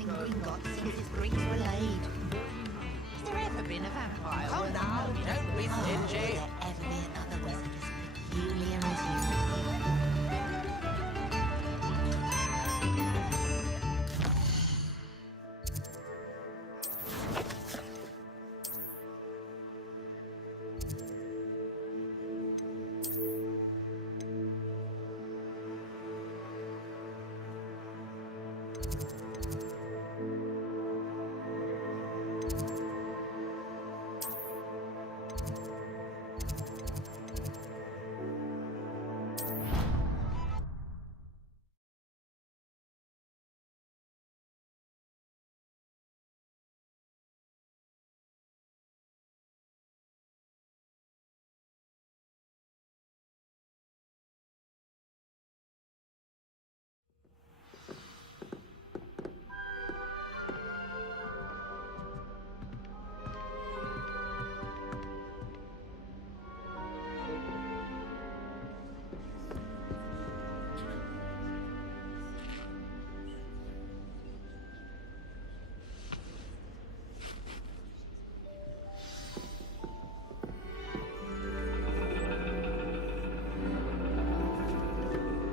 in Gringotts since its bricks were laid. Has there ever been a vampire? Oh no, don't be stingy. Will there ever be another wizard as peculiar as you?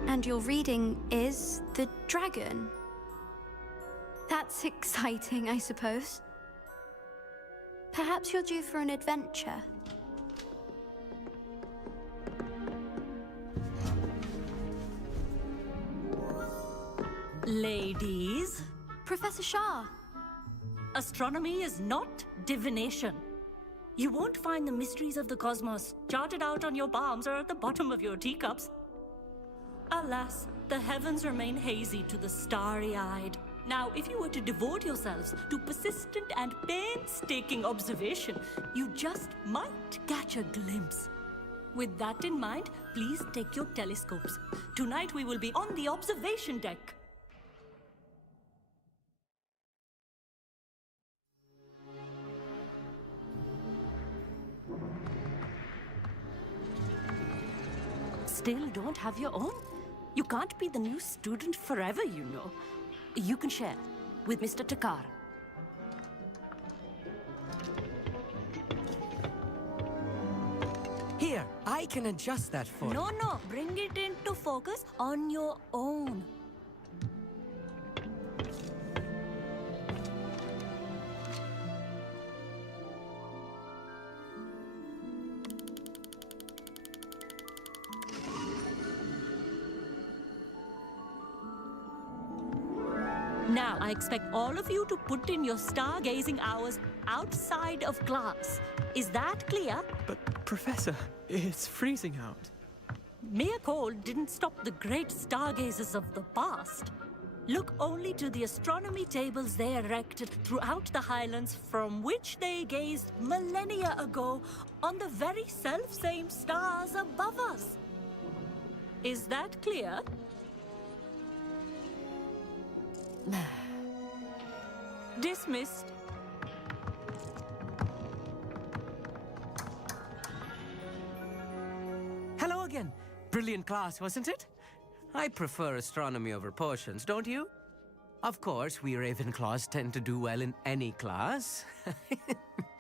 And your reading is the dragon. That's exciting, I suppose. Perhaps you're due for an adventure. Ladies, Professor Shah. astronomy is not divination. You won't find the mysteries of the cosmos charted out on your palms or at the bottom of your teacups. Alas, the heavens remain hazy to the starry-eyed. Now, if you were to devote yourselves to persistent and painstaking observation, you just might catch a glimpse. With that in mind, please take your telescopes. Tonight we will be on the observation deck. Still don't have your own? You can't be the new student forever, you know. You can share with Mr. Takar. Here, I can adjust that for you. No, bring it into focus on your own. Now, I expect all of you to put in your stargazing hours outside of class. Is that clear? But, Professor, it's freezing out. Mere cold didn't stop the great stargazers of the past. Look only to the astronomy tables they erected throughout the highlands from which they gazed millennia ago on the very self-same stars above us. Is that clear? Dismissed. Hello again. Brilliant class, wasn't it? I prefer astronomy over potions, don't you? Of course, we Ravenclaws tend to do well in any class.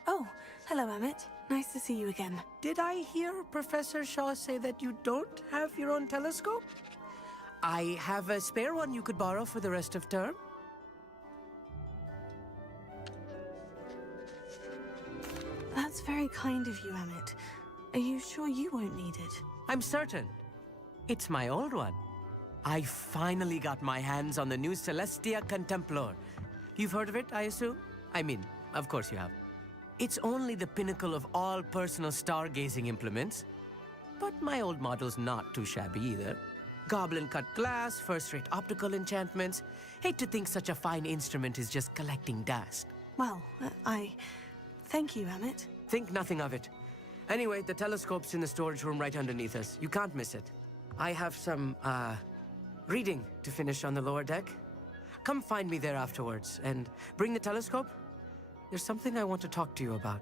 Oh, hello, Emmett. Nice to see you again. Did I hear Professor Shaw say that you don't have your own telescope? I have a spare one you could borrow for the rest of term. That's very kind of you, Emmett. Are you sure you won't need it? I'm certain. It's my old one. I finally got my hands on the new Celestia Contemplor. You've heard of it, I assume? I mean, of course you have. It's only the pinnacle of all personal stargazing implements. But my old model's not too shabby either. Goblin-cut glass, first-rate optical enchantments. Hate to think such a fine instrument is just collecting dust. Well, thank you, Emmett. Think nothing of it. Anyway, the telescope's in the storage room right underneath us. You can't miss it. I have some, reading to finish on the lower deck. Come find me there afterwards, and bring the telescope. There's something I want to talk to you about.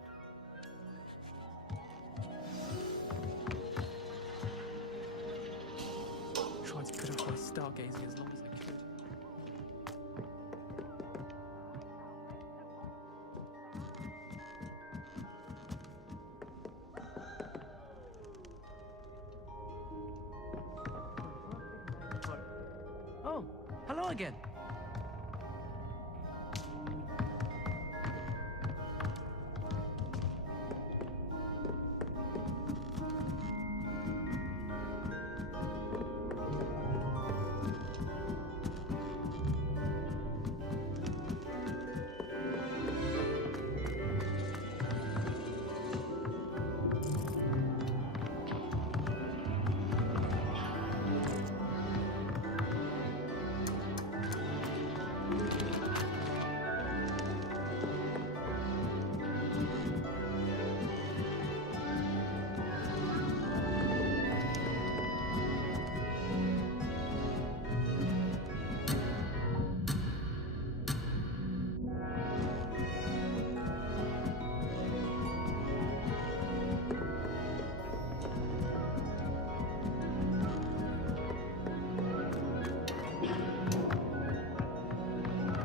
Tried to put off my stargazing as long as I could. again.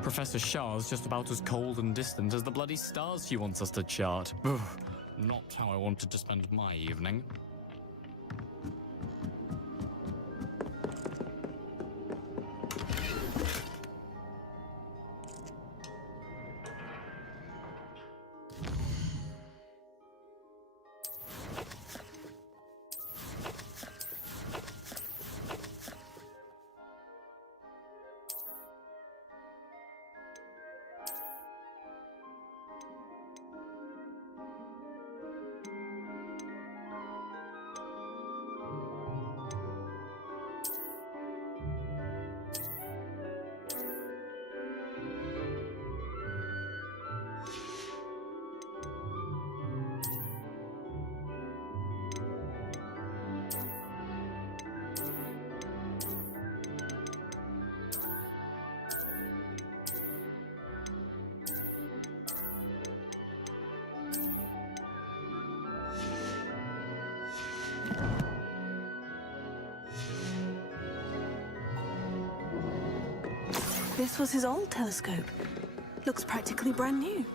Professor Shah's just about as cold and distant as the bloody stars she wants us to chart. Ugh, not how I wanted to spend my evening. This was his old telescope. Looks practically brand new.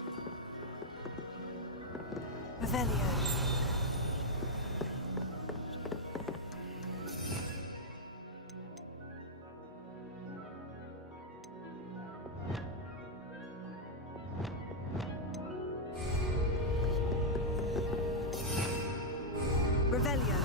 Revelio. Revelio.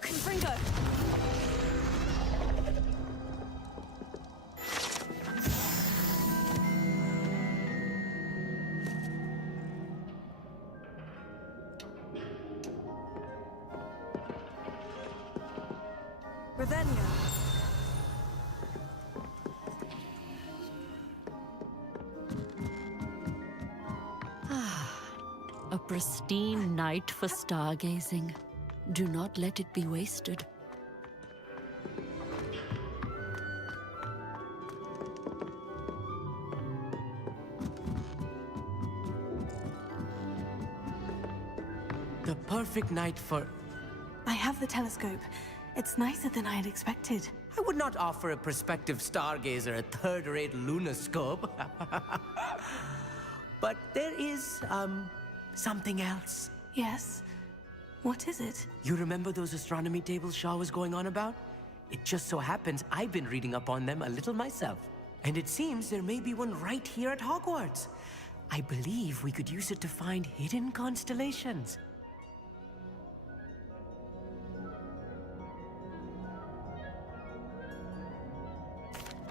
Confringo. Revelio. A pristine night for stargazing. Do not let it be wasted. The perfect night for... I have the telescope. It's nicer than I had expected. I would not offer a prospective stargazer a third-rate lunoscope. But there is, something else. Yes? What is it? You remember those astronomy tables Shaw was going on about? It just so happens I've been reading up on them a little myself. And it seems there may be one right here at Hogwarts. I believe we could use it to find hidden constellations.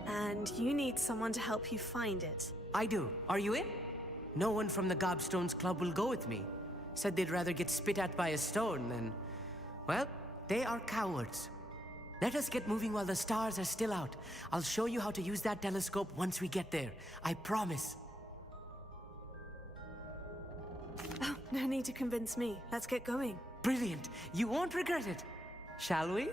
And you need someone to help you find it. I do. Are you in? No one from the Gobstones Club will go with me. Said they'd rather get spit at by a stone than... Well, they are cowards. Let us get moving while the stars are still out. I'll show you how to use that telescope once we get there. I promise. Oh, no need to convince me. Let's get going. Brilliant. You won't regret it. Shall we?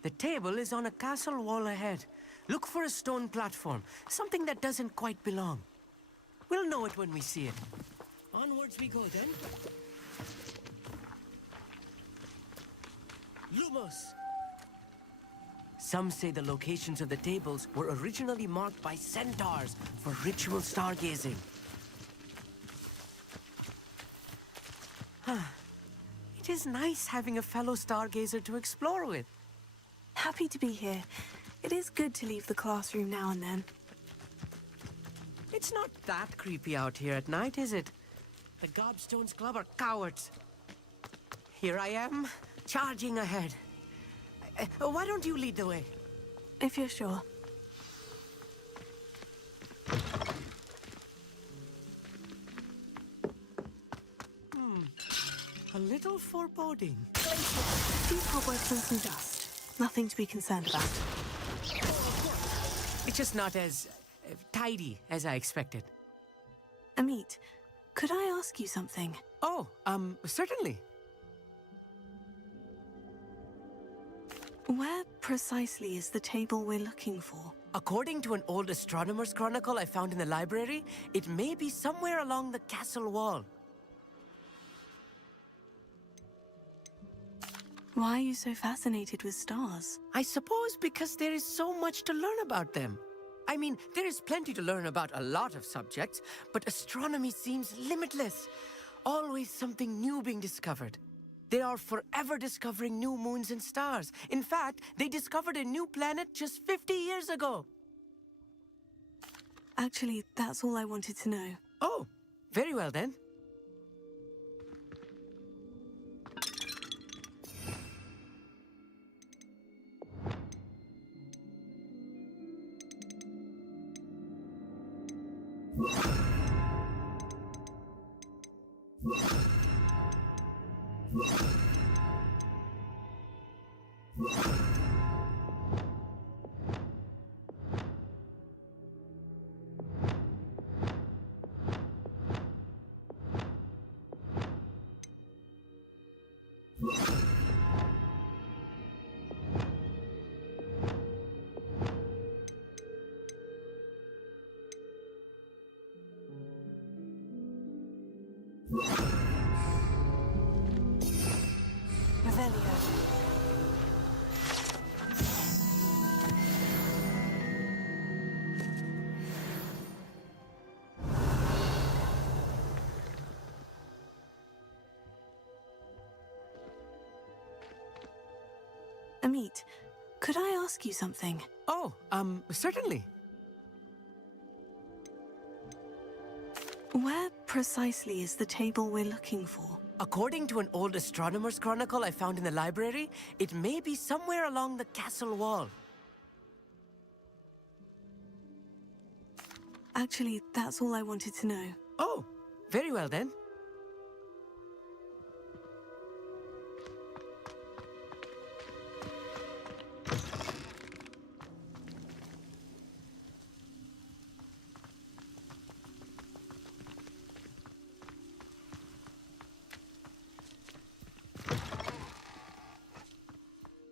The table is on a castle wall ahead. Look for a stone platform, something that doesn't quite belong. We'll know it when we see it. Onwards we go then. Lumos! Some say the locations of the tables were originally marked by centaurs for ritual stargazing. It is nice having a fellow stargazer to explore with. Happy to be here. It is good to leave the classroom now and then. It's not that creepy out here at night, is it? The Gobstones Club are cowards. Here I am, charging ahead. Why don't you lead the way? If you're sure. A little foreboding. A few cobwebs and some dust. Nothing to be concerned about. It's just not as tidy as I expected. Amit, could I ask you something? Oh, certainly. Where precisely is the table we're looking for? According to an old astronomer's chronicle I found in the library, it may be somewhere along the castle wall. Why are you so fascinated with stars? I suppose because there is so much to learn about them. I mean, there is plenty to learn about a lot of subjects, but astronomy seems limitless. Always something new being discovered. They are forever discovering new moons and stars. In fact, they discovered a new planet just 50 years ago. Actually, that's all I wanted to know. Oh, very well then. Revelio. Amit, could I ask you something? Oh, certainly. Where precisely is the table we're looking for? According to an old astronomer's chronicle I found in the library, it may be somewhere along the castle wall. Actually, that's all I wanted to know. Oh, very well then.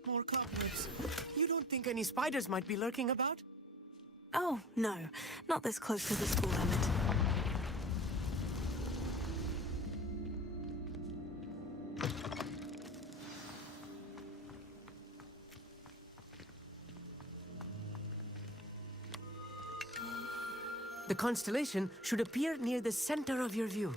More cobwebs. You don't think any spiders might be lurking about? Oh, no. Not this close to the school, Emmett. The constellation should appear near the center of your view.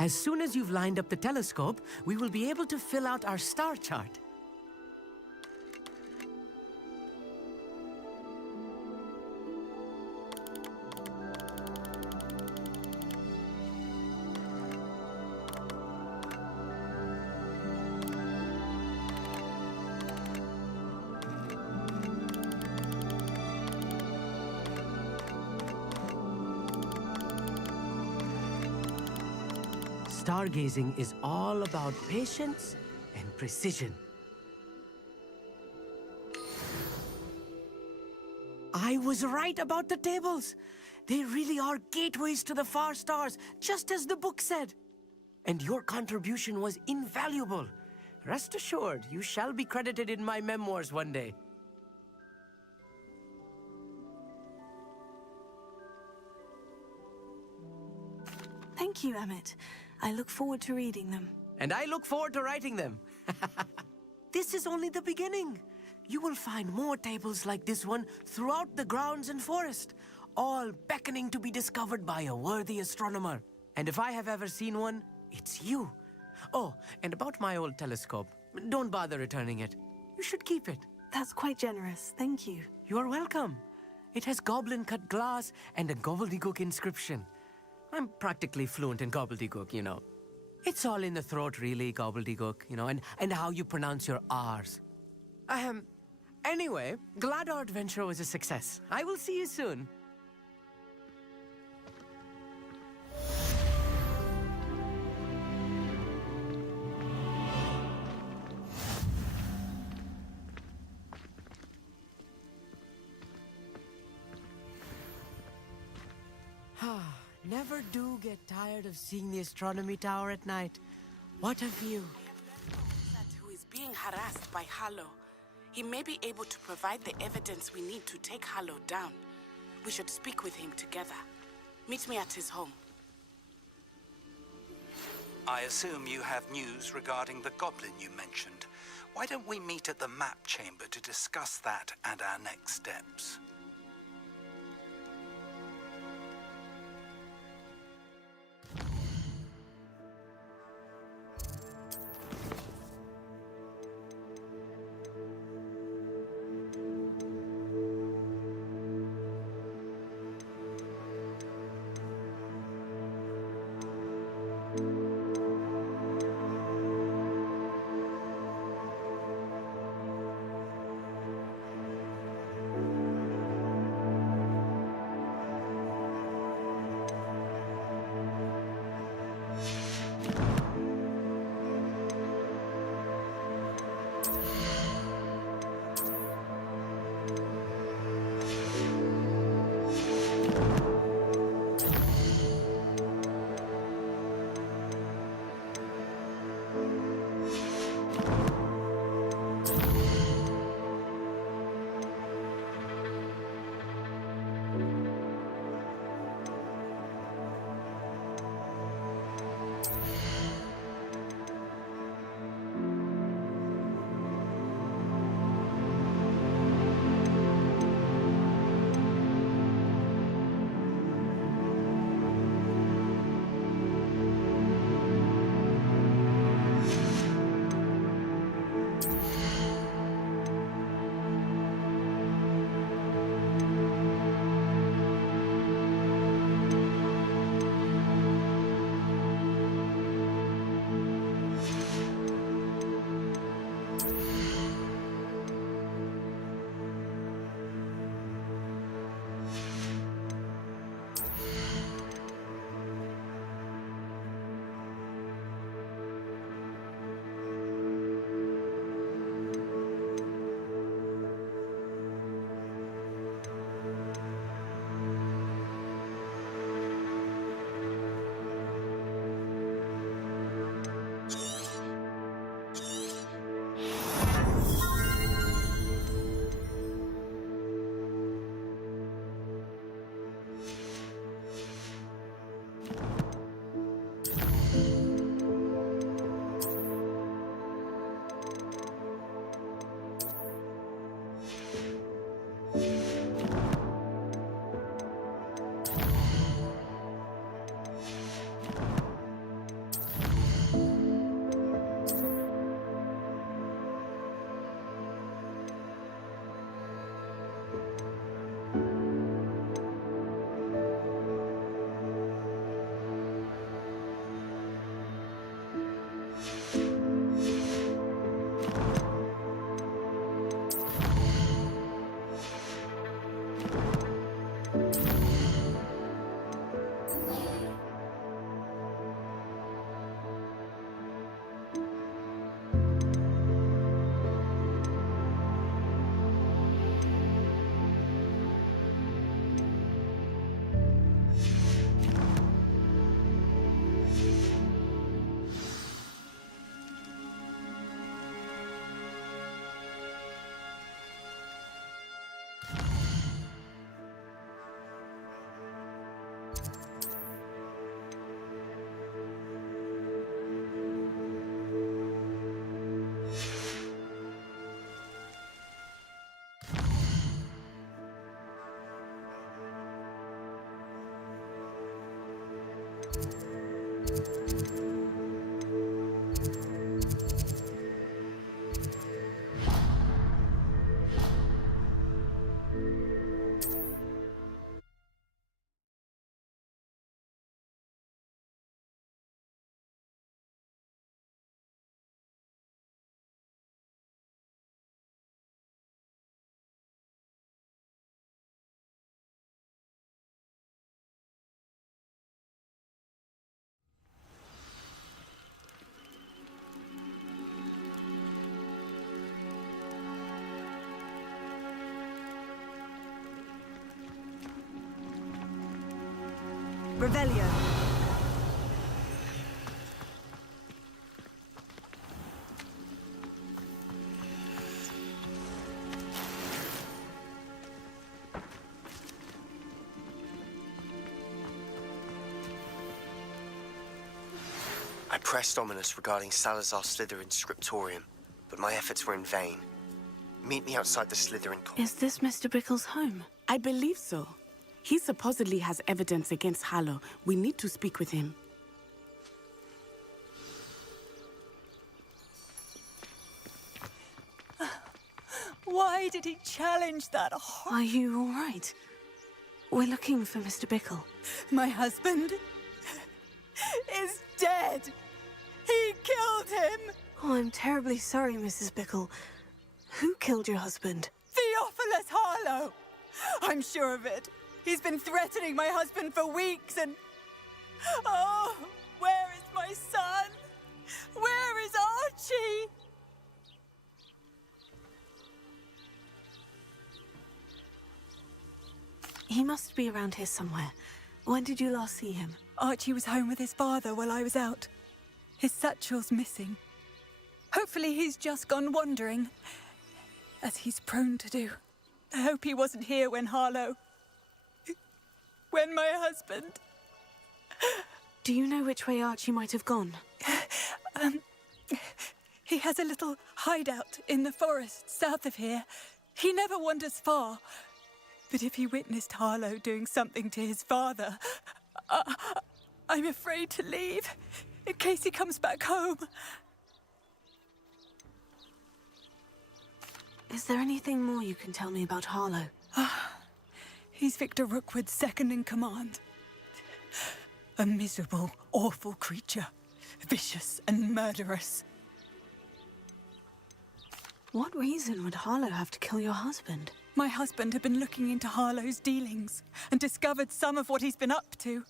As soon as you've lined up the telescope, we will be able to fill out our star chart. Stargazing is all about patience and precision. I was right about the tables. They really are gateways to the far stars, just as the book said. And your contribution was invaluable. Rest assured, you shall be credited in my memoirs one day. Thank you, Emmett. I look forward to reading them. And I look forward to writing them. This is only the beginning. You will find more tables like this one throughout the grounds and forest, all beckoning to be discovered by a worthy astronomer. And if I have ever seen one, it's you. Oh, and about my old telescope, don't bother returning it. You should keep it. That's quite generous. Thank you. You are welcome. It has goblin-cut glass and a gobbledygook inscription. I'm practically fluent in gobbledygook, you know. It's all in the throat, really, gobbledygook, you know, and how you pronounce your R's. Anyway, glad our adventure was a success. I will see you soon. Never do get tired of seeing the astronomy tower at night. What a view. Who is being harassed by Harlow. He may be able to provide the evidence we need to take Harlow down. We should speak with him together. Meet me at his home. I assume you have news regarding the goblin you mentioned. Why don't we meet at the map chamber to discuss that and our next steps? Revelio. I pressed Ominous regarding Salazar Slytherin's scriptorium, but my efforts were in vain. Meet me outside the Slytherin. Is this Mr. Bickle's home? I believe so. He supposedly has evidence against Harlow. We need to speak with him. Why did he challenge that? Are you all right? We're looking for Mr. Bickle. My husband is dead. He killed him. Oh, I'm terribly sorry, Mrs. Bickle. Who killed your husband? Theophilus Harlow. I'm sure of it. He's been threatening my husband for weeks and... Oh, where is my son? Where is Archie? He must be around here somewhere. When did you last see him? Archie was home with his father while I was out. His satchel's missing. Hopefully he's just gone wandering, as he's prone to do. I hope he wasn't here when Harlow... when my husband... Do you know which way Archie might have gone? He has a little hideout in the forest south of here. He never wanders far. But if he witnessed Harlow doing something to his father, I'm afraid to leave, in case he comes back home. Is there anything more you can tell me about Harlow? He's Victor Rookwood's second in command. A miserable, awful creature. Vicious and murderous. What reason would Harlow have to kill your husband? My husband had been looking into Harlow's dealings and discovered some of what he's been up to.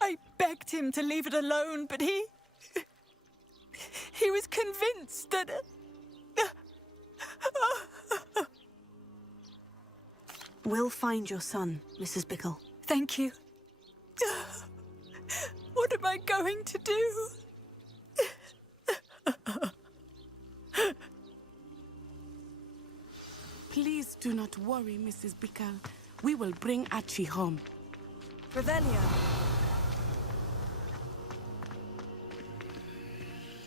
I begged him to leave it alone, but he was convinced that... We'll find your son, Mrs. Bickle. Thank you. What am I going to do? Please do not worry, Mrs. Bickle. We will bring Archie home. Revelio.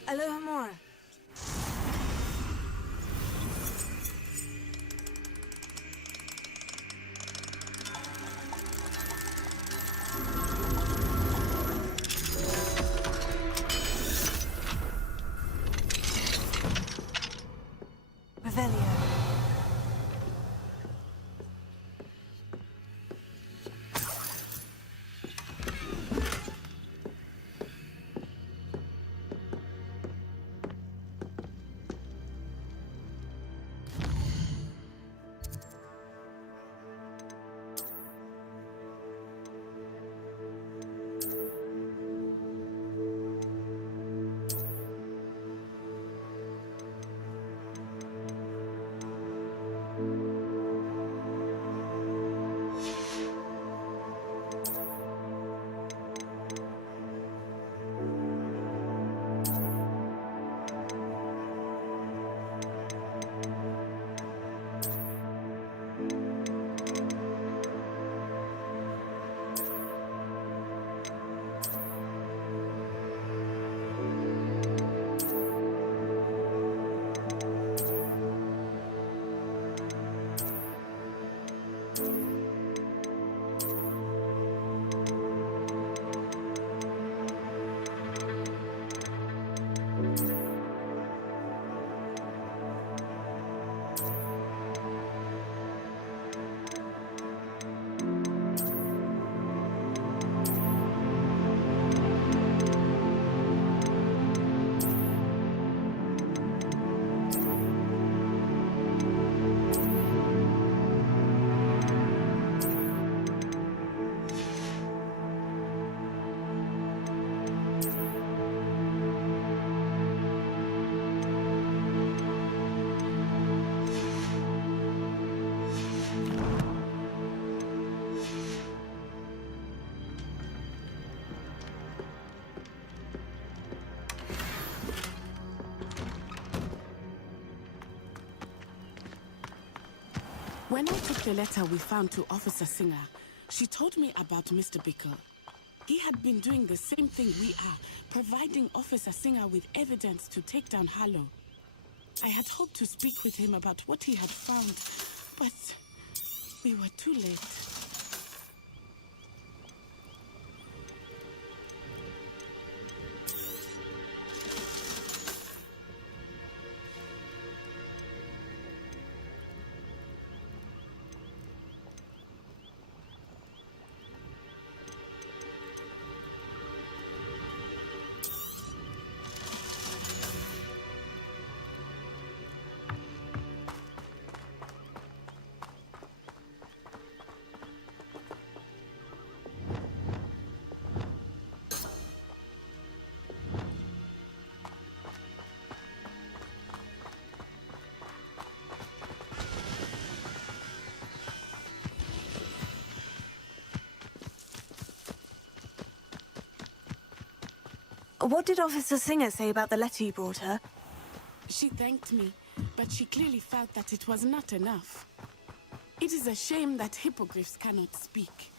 Alohomora. Revelio. When I took the letter we found to Officer Singer, she told me about Mr. Bickle. He had been doing the same thing we are, providing Officer Singer with evidence to take down Harlow. I had hoped to speak with him about what he had found, but we were too late. What did Officer Singer say about the letter you brought her? She thanked me, but she clearly felt that it was not enough. It is a shame that hippogriffs cannot speak.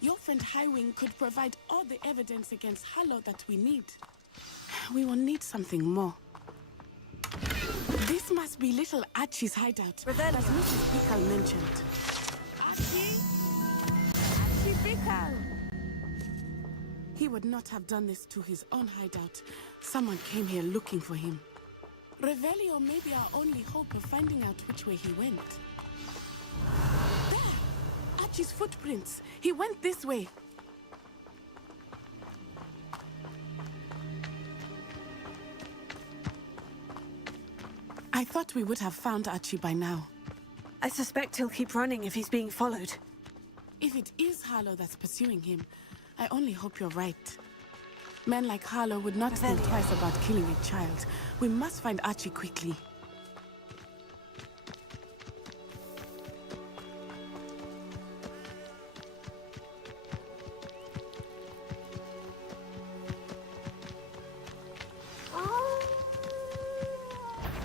Your friend Highwing could provide all the evidence against Harlow that we need. We will need something more. This must be little Archie's hideout, as Mrs. Bickle mentioned. Archie? Archie Bickle! He would not have done this to his own hideout. Someone came here looking for him. Revelio may be our only hope of finding out which way he went. There! Archie's footprints. He went this way. I thought we would have found Archie by now. I suspect he'll keep running if he's being followed. If it is Harlow that's pursuing him, I only hope you're right. Men like Harlow would not think twice about killing a child. We must find Archie quickly.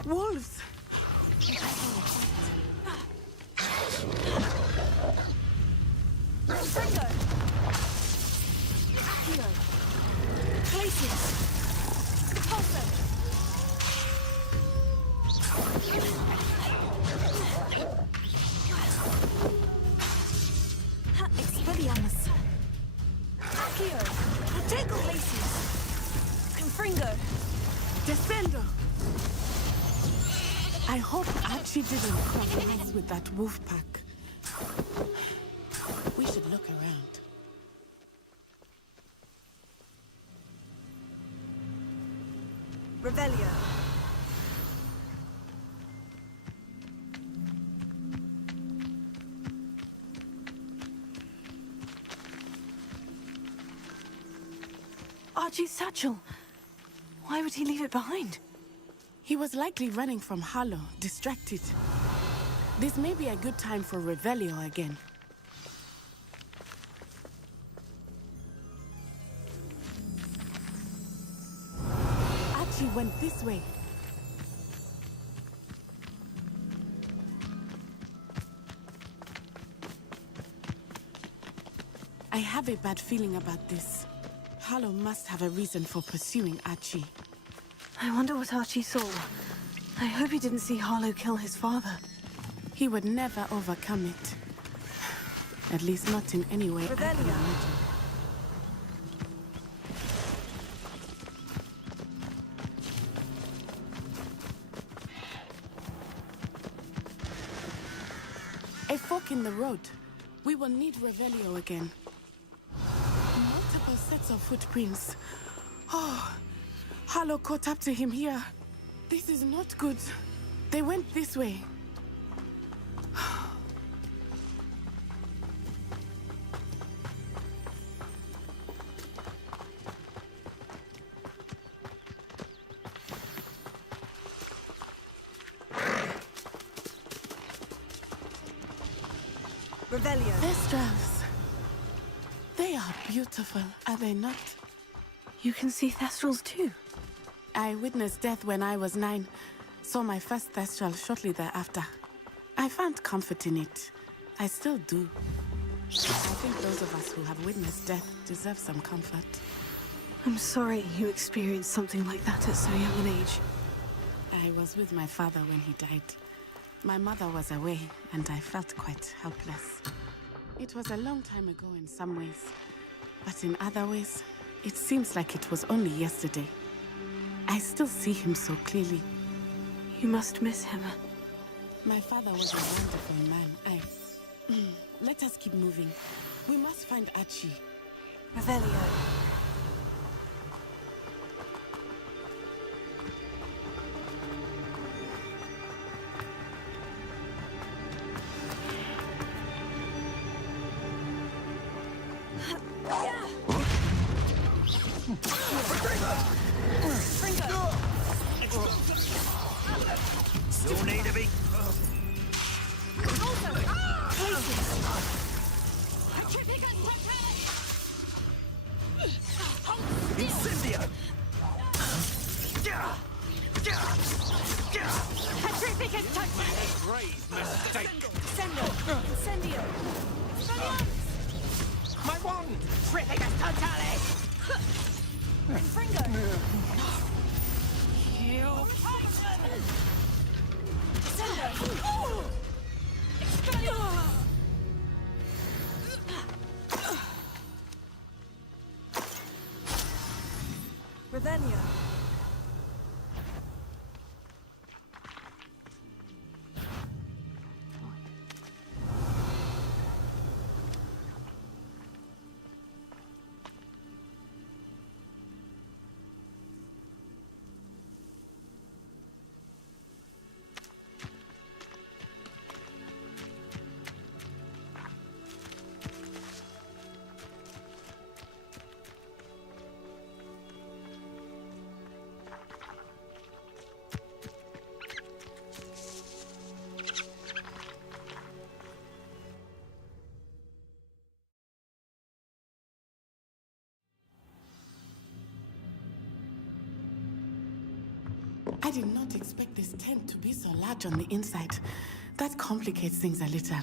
Wolves! I hope Archie didn't compromise with that wolf pack. We should look around. Revelio. Archie's satchel. Why would he leave it behind? He was likely running from Harlow, distracted. This may be a good time for Revelio again. Archie went this way. I have a bad feeling about this. Harlow must have a reason for pursuing Archie. I wonder what Archie saw. I hope he didn't see Harlow kill his father. He would never overcome it. At least not in any way I can imagine. A fork in the road. We will need Revelio again. Multiple sets of footprints. Oh, Harlow caught up to him here. This is not good. They went this way. Revelio. Thestrals. They are beautiful, are they not? You can see Thestrals too. I witnessed death when I was 9. Saw my first Thestral shortly thereafter. I found comfort in it. I still do. I think those of us who have witnessed death deserve some comfort. I'm sorry you experienced something like that at so young an age. I was with my father when he died. My mother was away, and I felt quite helpless. It was a long time ago in some ways, but in other ways, it seems like it was only yesterday. I still see him so clearly. You must miss him. My father was a wonderful man. Let us keep moving. We must find Archie. Revelio. You'll need to be. Incendio! Petrificus Totalis! Grave mistake! Incendio! My wand! Trificus Totalis! Fringo! Kill! Revelio. I did not expect this tent to be so large on the inside. That complicates things a little.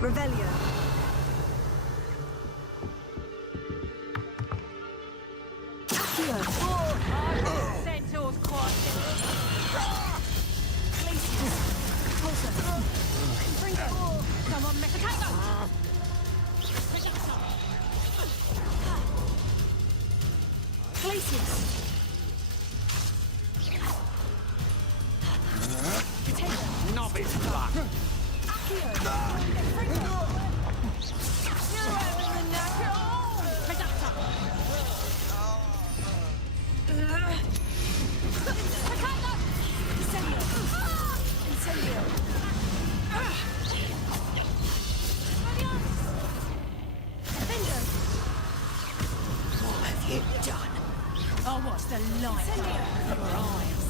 Revelio. Sent Come on, make a tango! Glacius! Novice block. What have you done? Oh, what's the light of your eyes?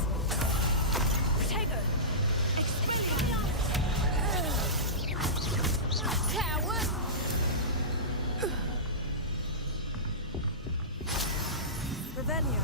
Coward! Revelio.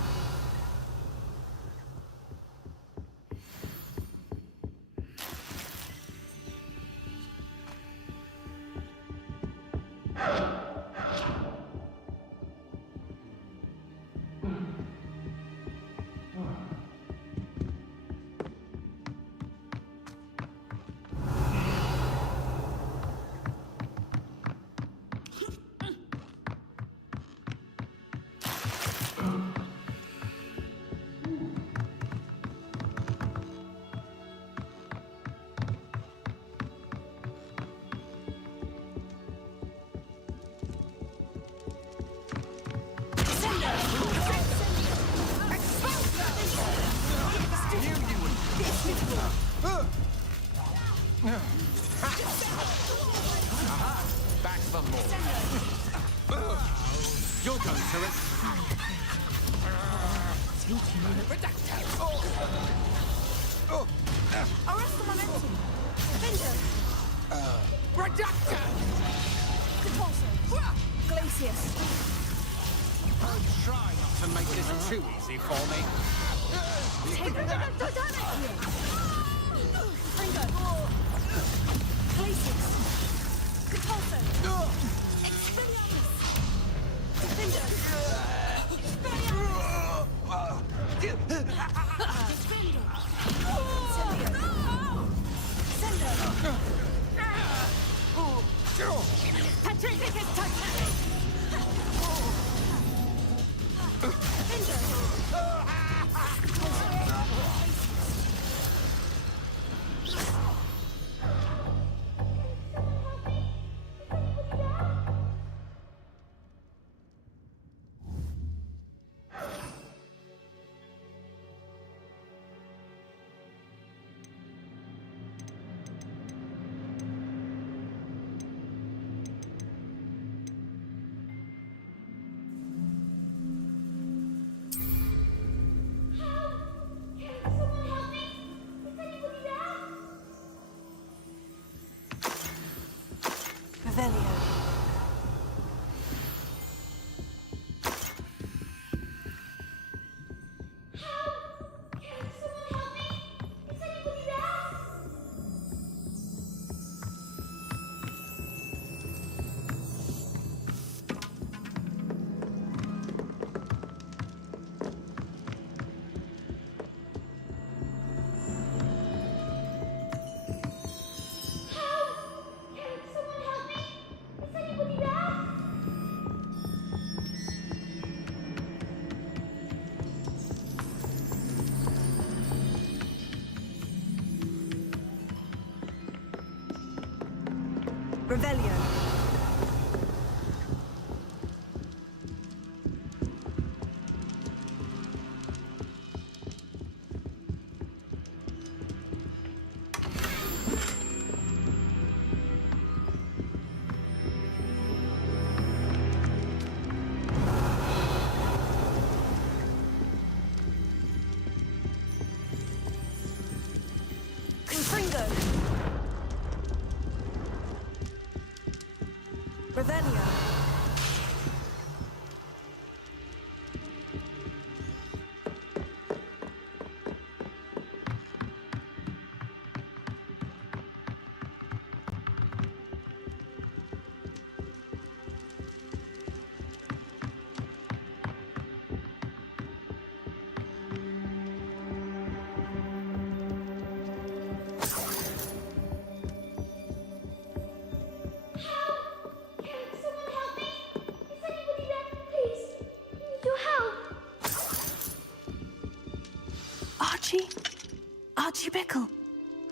Back some more. You're going to it. Teaching you the reducto. Arrest the momentum. Defender. Reducto! Repulsor. Glacius. Try not to make this too easy for me. Glacius. Repulsor. Expelliarmus. Defender. Patrificus Titanic! Revelio. Revelio. Confringo. Revelio. Archie? Archie Bickle.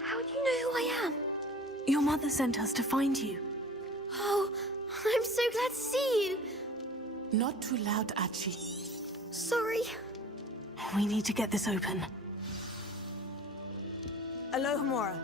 How do you know who I am? Your mother sent us to find you. Oh, I'm so glad to see you. Not too loud, Archie. Sorry. We need to get this open. Alohomora.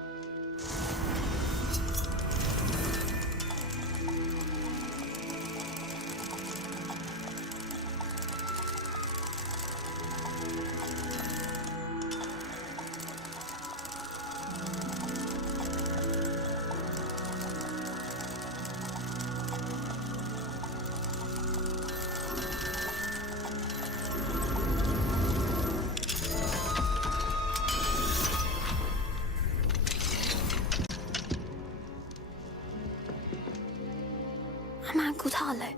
A man called Harlow.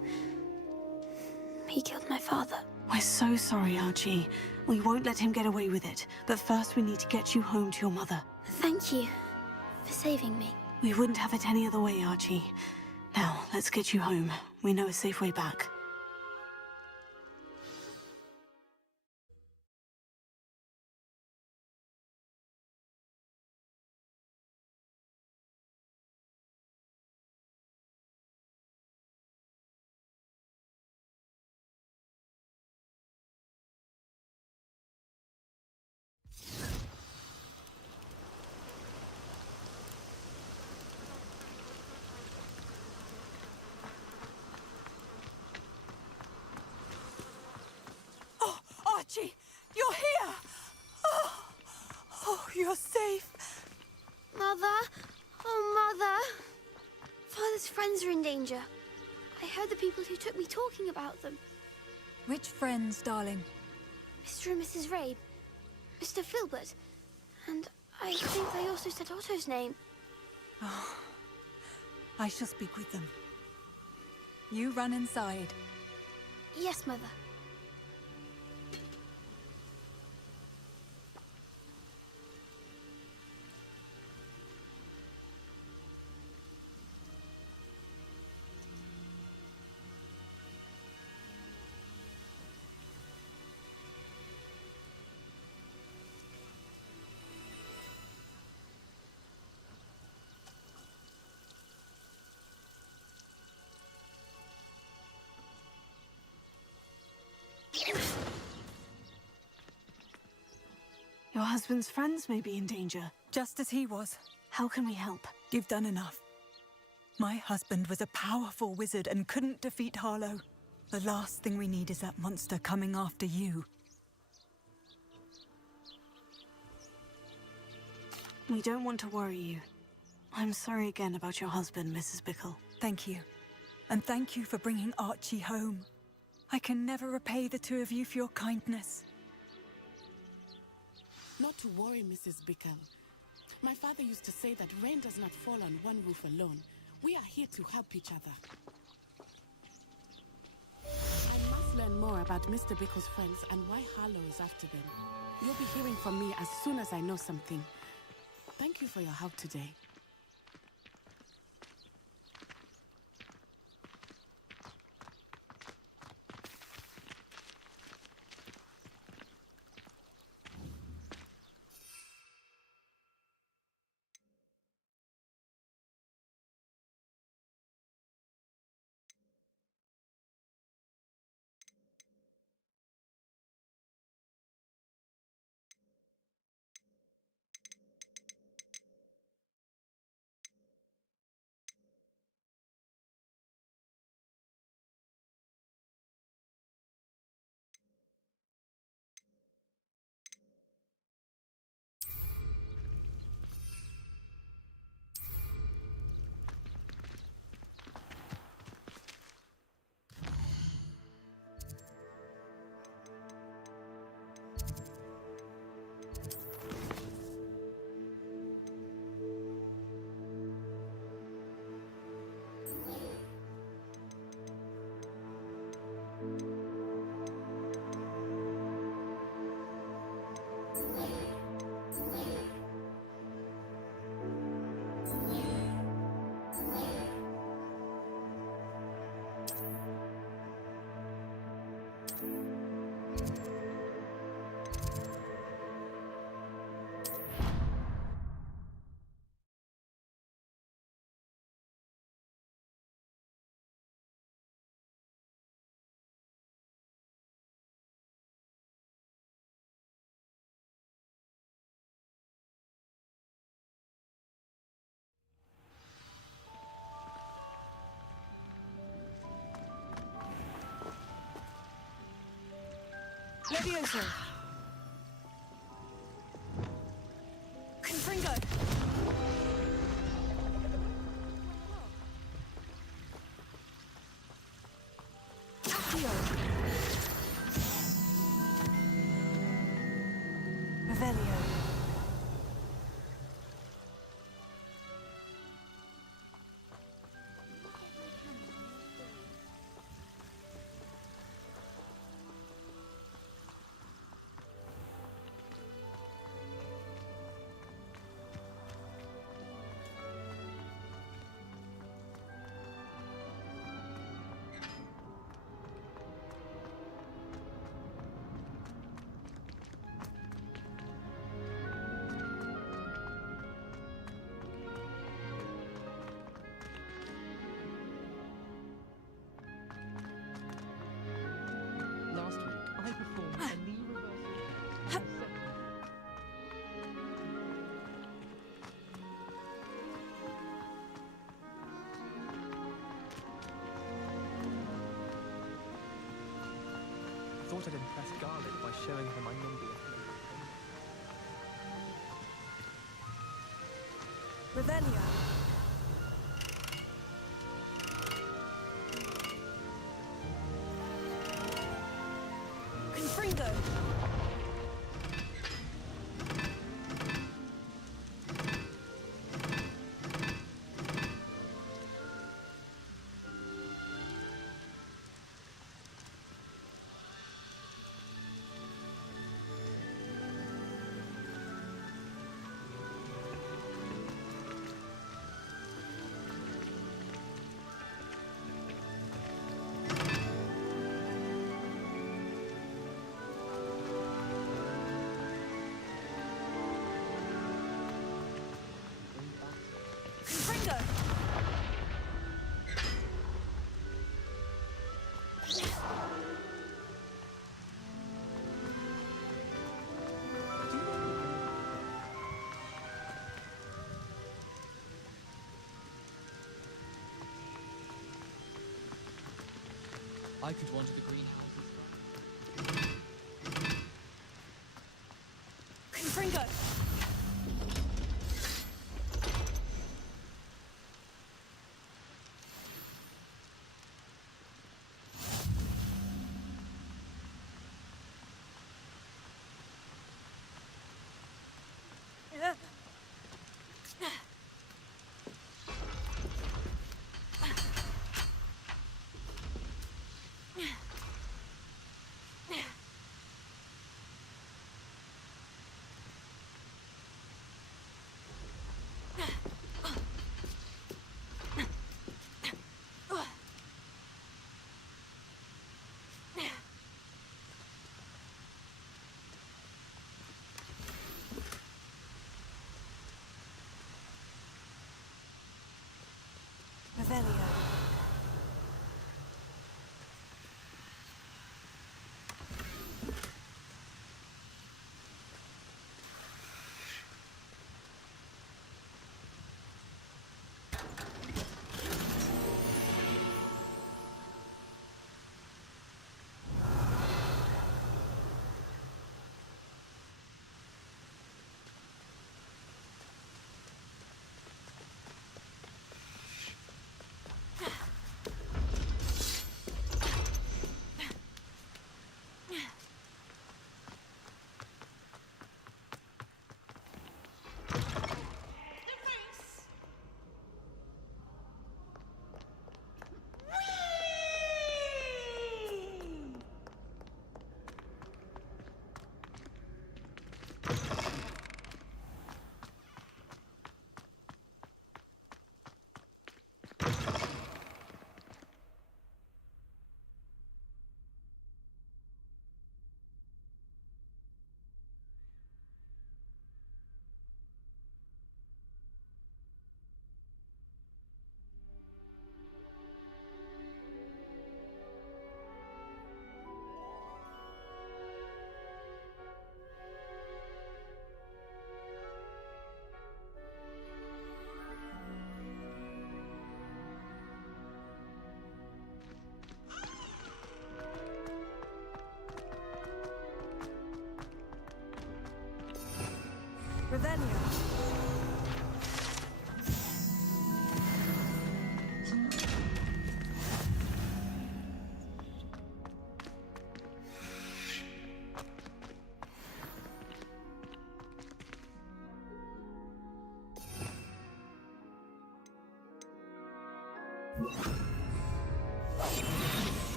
He killed my father. We're so sorry, Archie. We won't let him get away with it. But first we need to get you home to your mother. Thank you for saving me. We wouldn't have it any other way, Archie. Now, let's get you home. We know a safe way back. Archie, you're here! Oh, you're safe. Mother? Oh, Mother. Father's friends are in danger. I heard the people who took me talking about them. Which friends, darling? Mr. and Mrs. Rabe, Mr. Filbert, and I think they also said Otto's name. Oh, I shall speak with them. You run inside. Yes, Mother. Your husband's friends may be in danger. Just as he was. How can we help? You've done enough. My husband was a powerful wizard and couldn't defeat Harlow. The last thing we need is that monster coming after you. We don't want to worry you. I'm sorry again about your husband, Mrs. Bickle. Thank you. And thank you for bringing Archie home. I can never repay the two of you for your kindness. Not to worry, Mrs. Bickle. My father used to say that rain does not fall on one roof alone. We are here to help each other. I must learn more about Mr. Bickle's friends and why Harlow is after them. You'll be hearing from me as soon as I know something. Thank you for your help today. Levioso! Confringo! Accio! Revelio! Last week, I performed a knee reversal. Thought I'd impress Garlic by showing her my nimble. Revelio! Confringo! Confringo! I could wander the greenhouses. Confringo! Revelio!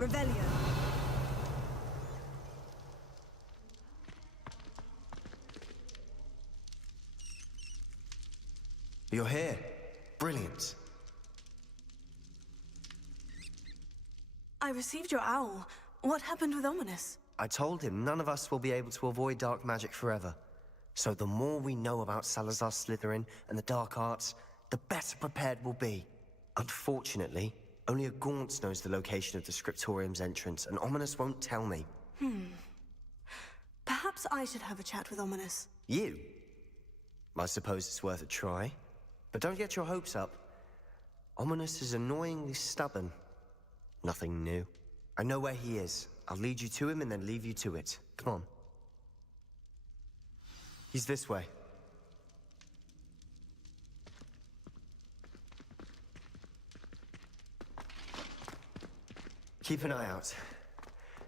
Revelio. You're here. Brilliant. I received your owl. What happened with Ominous? I told him none of us will be able to avoid dark magic forever. So the more we know about Salazar Slytherin and the dark arts, the better prepared we'll be. Unfortunately, only a Gaunt knows the location of the Scriptorium's entrance, and Ominous won't tell me. Perhaps I should have a chat with Ominous. You? I suppose it's worth a try. But don't get your hopes up. Ominous is annoyingly stubborn. Nothing new. I know where he is. I'll lead you to him and then leave you to it. Come on. He's this way. Keep an eye out.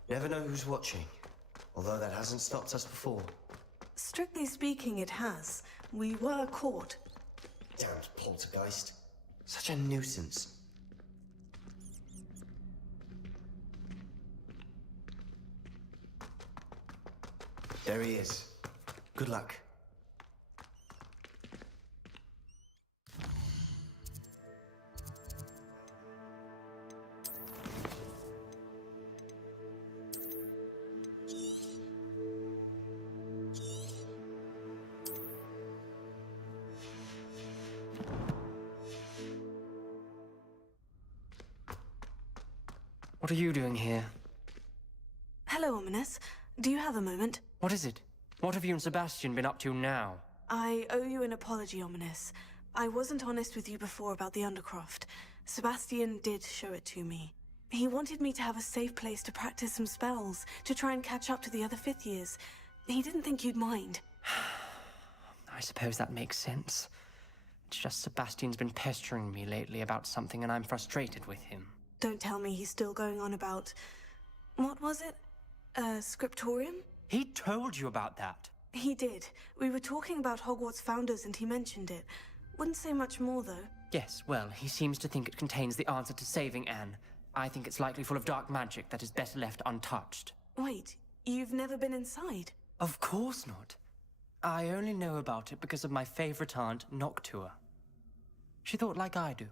Never know who's watching. Although that hasn't stopped us before. Strictly speaking, it has. We were caught. Damned poltergeist. Such a nuisance. There he is. Good luck. What are you doing here? Hello, Ominous. Do you have a moment? What is it? What have you and Sebastian been up to now? I owe you an apology, Ominous. I wasn't honest with you before about the Undercroft. Sebastian did show it to me. He wanted me to have a safe place to practice some spells, to try and catch up to the other fifth years. He didn't think you'd mind. I suppose that makes sense. It's just Sebastian's been pestering me lately about something and I'm frustrated with him. Don't tell me he's still going on about... What was it? Scriptorium? He told you about that? He did. We were talking about Hogwarts founders and he mentioned it. Wouldn't say much more, though. Yes, well, he seems to think it contains the answer to saving Anne. I think it's likely full of dark magic that is better left untouched. Wait, you've never been inside? Of course not. I only know about it because of my favorite aunt, Noctua. She thought like I do.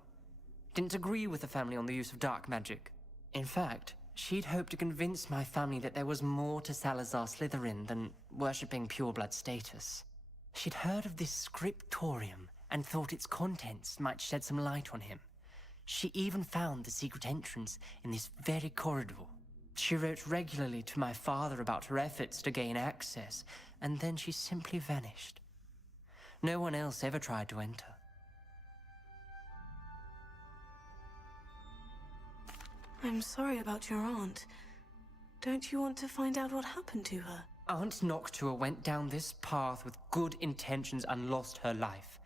Didn't agree with the family on the use of dark magic. In fact, she'd hoped to convince my family that there was more to Salazar Slytherin than worshipping pureblood status. She'd heard of this scriptorium and thought its contents might shed some light on him. She even found the secret entrance in this very corridor. She wrote regularly to my father about her efforts to gain access, and then she simply vanished. No one else ever tried to enter. I'm sorry about your aunt. Don't you want to find out what happened to her? Aunt Noctua went down this path with good intentions and lost her life.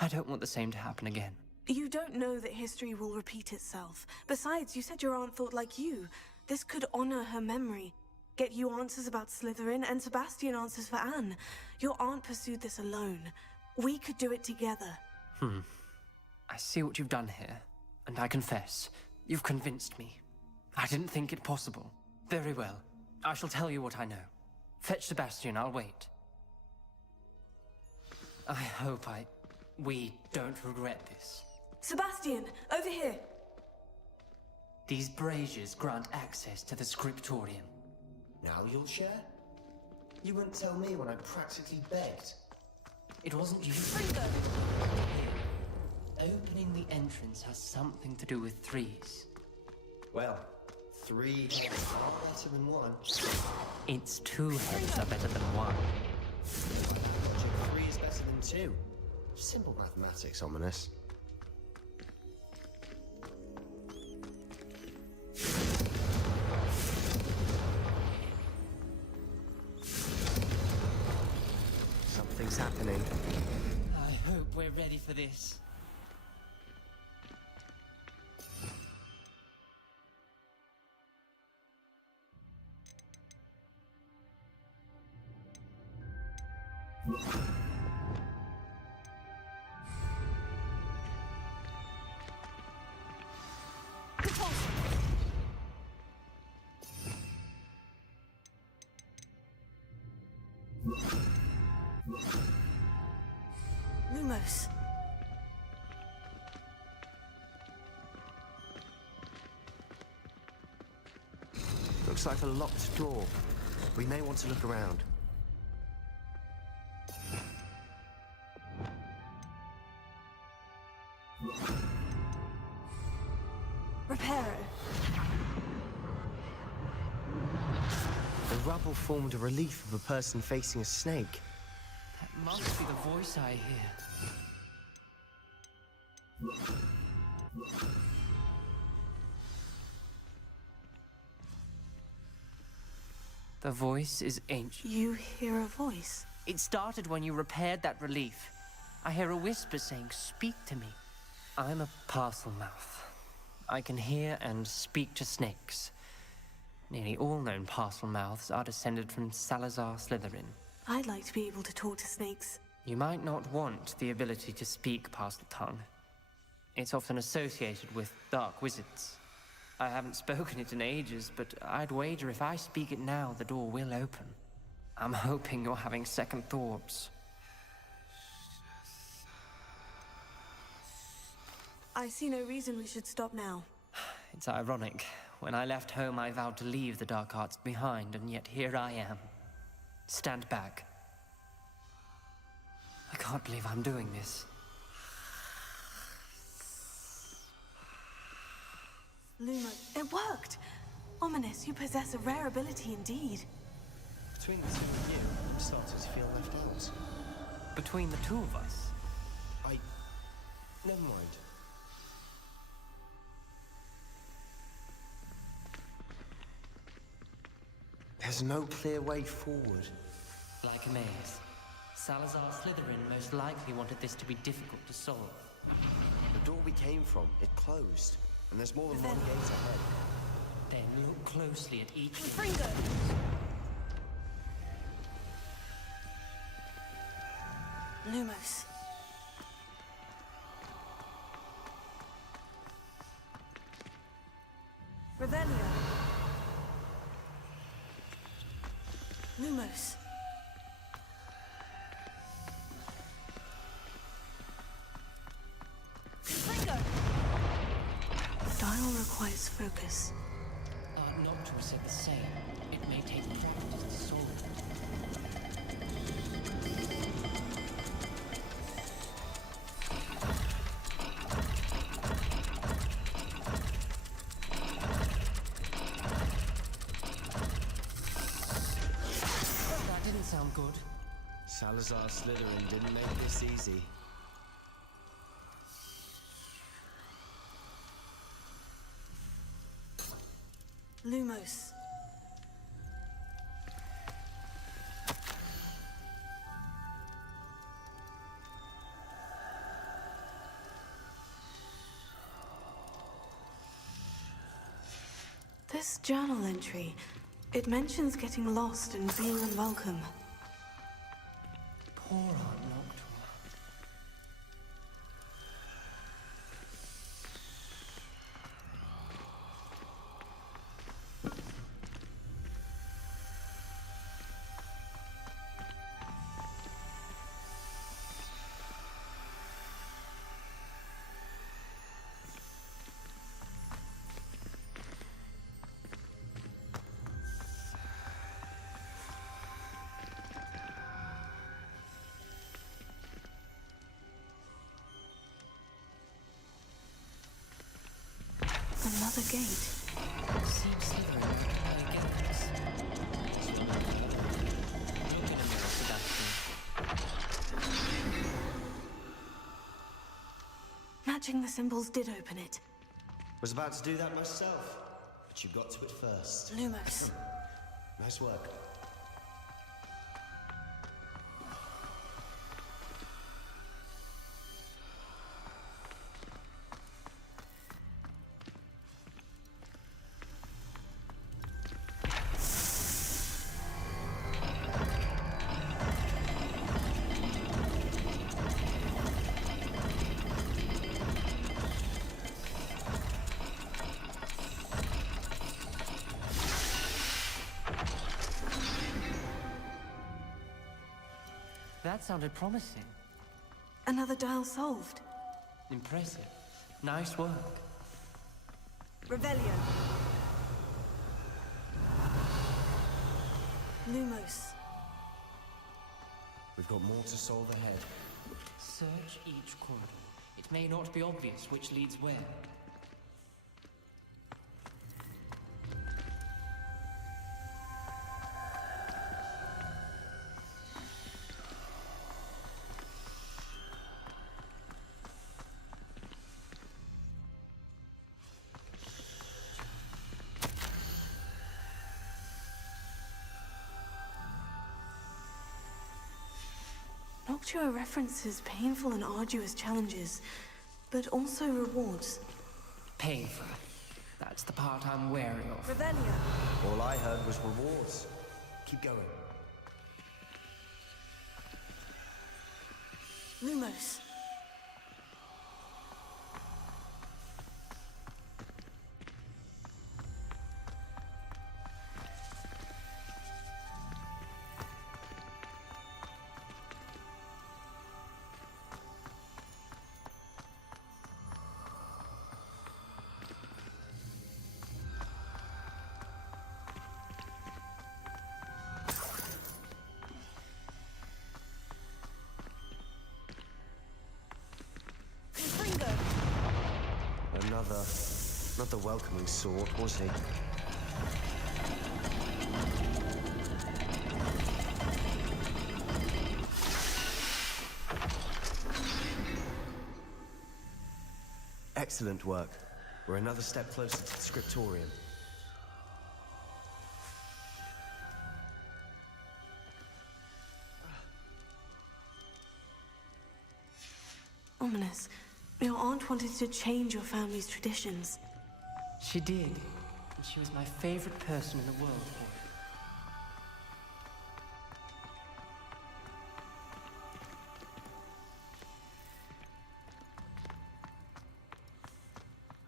I don't want the same to happen again. You don't know that history will repeat itself. Besides, you said your aunt thought like you. This could honor her memory. Get you answers about Slytherin and Sebastian answers for Anne. Your aunt pursued this alone. We could do it together. I see what you've done here, and I confess, you've convinced me. I didn't think it possible. Very well. I shall tell you what I know. Fetch Sebastian, I'll wait. I hope we don't regret this. Sebastian, over here! These braziers grant access to the scriptorium. Now you'll share? You wouldn't tell me when I practically begged. It wasn't you. Opening the entrance has something to do with threes. Well, 3 heads are better than 1. It's 2 heads are better than 1. Logic 3 is better than 2. Simple mathematics, Ominous. Something's happening. I hope we're ready for this. Lumos. Looks like a locked door. We may want to look around. Reparo. The rubble formed a relief of a person facing a snake. That must be the voice I hear. The voice is ancient. You hear a voice? It started when you repaired that relief. I hear a whisper saying, "Speak to me." I'm a parcel mouth. I can hear and speak to snakes. Nearly all known parcel mouths are descended from Salazar Slytherin. I'd like to be able to talk to snakes. You might not want the ability to speak parcel tongue. It's often associated with dark wizards. I haven't spoken it in ages, but I'd wager if I speak it now, the door will open. I'm hoping you're having second thoughts. I see no reason we should stop now. It's ironic. When I left home, I vowed to leave the dark arts behind, and yet here I am. Stand back. I can't believe I'm doing this. Lumo, it worked! Ominous, you possess a rare ability indeed. Between the two of you, I'm starting to feel left out. Between the two of us? Never mind. There's no clear way forward. Like a maze. Salazar Slytherin most likely wanted this to be difficult to solve. The door we came from, it closed. And there's more than one gate ahead. Then look closely at each. Fringo! Lumos. Revelio. Lumos. Fringo! The dial requires focus. Our nocturnes are the same. It may take practice to solve. That didn't sound good. Salazar Slytherin didn't make this easy. Lumos. This journal entry, it mentions getting lost and being unwelcome. Poor Aunt Noctua. Another gate. Seems Slytherin I guess. Look in a mirror, Sebastian. Matching the symbols did open it. Was about to do that myself, but you got to it first. Lumos. Nice work. That sounded promising. Another dial solved. Impressive. Nice work. Revelio. Lumos. We've got more to solve ahead. Search each corridor. It may not be obvious which leads where. Noctua references painful and arduous challenges, but also rewards. Painful. That's the part I'm wary of. Revelio. All I heard was rewards. Keep going. Lumos. Not the welcoming sort, was he? Excellent work. We're another step closer to the scriptorium. Ominous. Your aunt wanted to change your family's traditions. She did. And she was my favorite person in the world for it.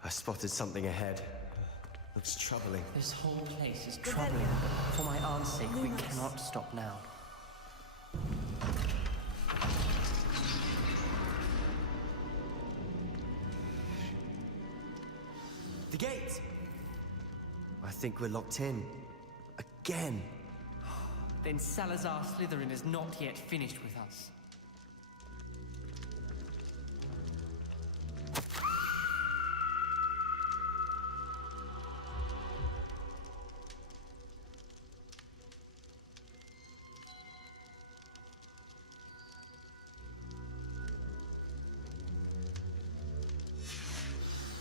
I spotted something ahead. Looks troubling. This whole place is troubling. For my aunt's sake, we cannot stop now. The gate! I think we're locked in. Again. Then Salazar Slytherin is not yet finished with us.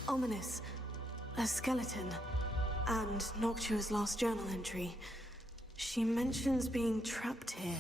Ominous. A skeleton. And Noctua's last journal entry. She mentions being trapped here.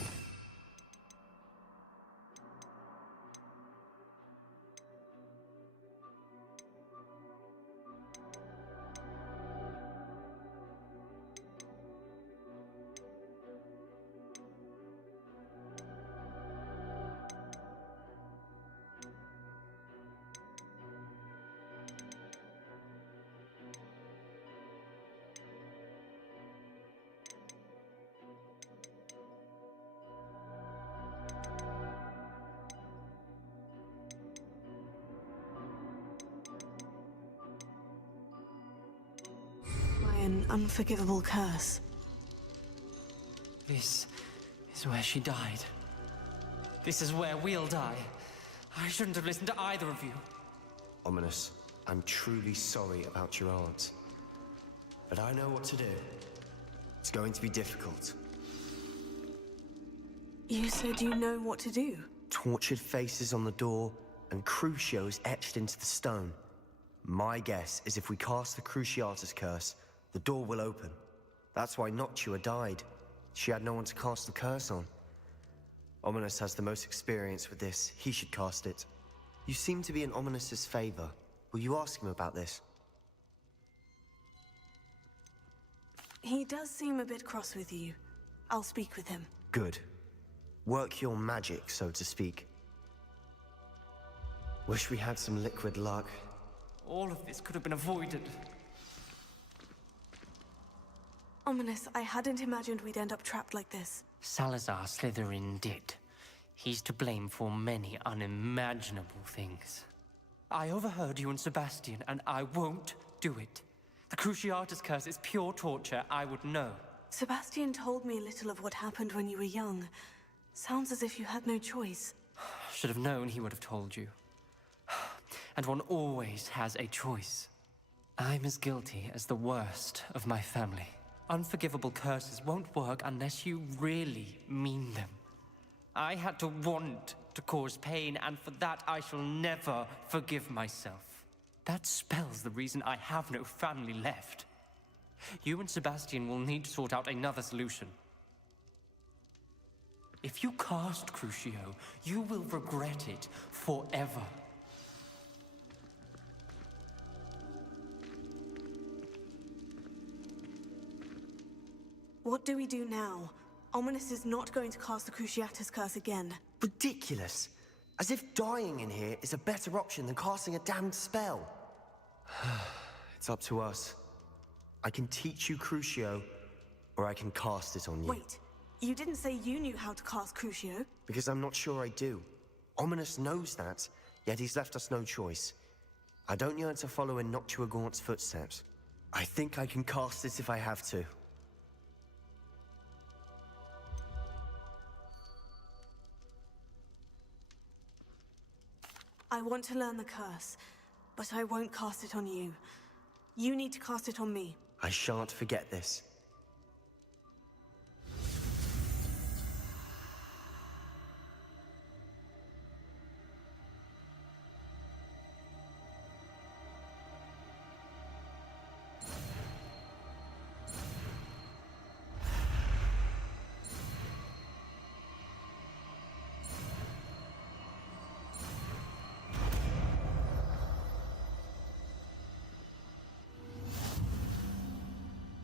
An unforgivable curse. This is where she died. This is where we'll die. I shouldn't have listened to either of you. Ominous, I'm truly sorry about your aunt. But I know what to do. It's going to be difficult. You said you know what to do. Tortured faces on the door and Crucios etched into the stone. My guess is if we cast the Cruciatus curse, the door will open. That's why Noctua died. She had no one to cast the curse on. Ominous has the most experience with this. He should cast it. You seem to be in Ominous's favor. Will you ask him about this? He does seem a bit cross with you. I'll speak with him. Good. Work your magic, so to speak. Wish we had some liquid luck. All of this could have been avoided. Ominous, I hadn't imagined we'd end up trapped like this. Salazar Slytherin did. He's to blame for many unimaginable things. I overheard you and Sebastian, and I won't do it. The Cruciatus curse is pure torture. I would know. Sebastian told me a little of what happened when you were young. Sounds as if you had no choice. Should have known he would have told you. And one always has a choice. I'm as guilty as the worst of my family. Unforgivable curses won't work unless you really mean them. I had to want to cause pain, and for that I shall never forgive myself. That spells the reason I have no family left. You and Sebastian will need to sort out another solution. If you cast Crucio, you will regret it forever. What do we do now? Ominous is not going to cast the Cruciatus curse again. Ridiculous. As if dying in here is a better option than casting a damned spell. It's up to us. I can teach you Crucio, or I can cast it on you. Wait, you didn't say you knew how to cast Crucio? Because I'm not sure I do. Ominous knows that, yet he's left us no choice. I don't yearn to follow in Noctuagaunt's footsteps. I think I can cast it if I have to. I want to learn the curse, but I won't cast it on you. You need to cast it on me. I shan't forget this.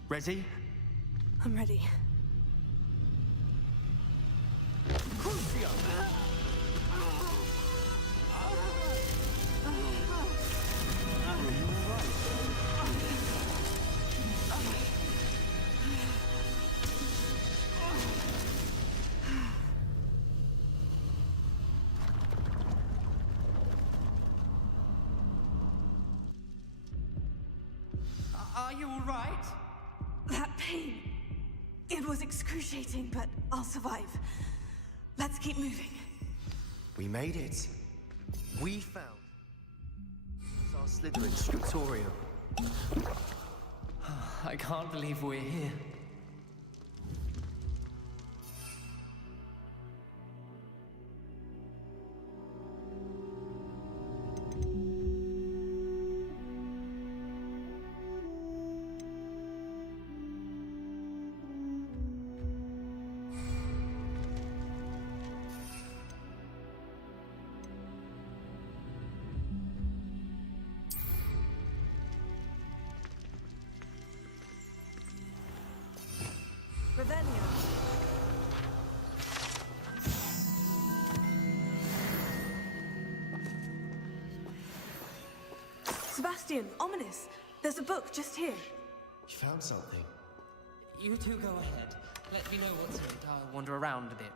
Ready? I'm ready. Are you all right? That pain. It was excruciating, but I'll survive. Let's keep moving. We made it. We found our Slytherin scriptorium. I can't believe we're here. Sebastian, Ominous, there's a book just here. You found something. You two go ahead. Let me know what's in it. I'll wander around a bit.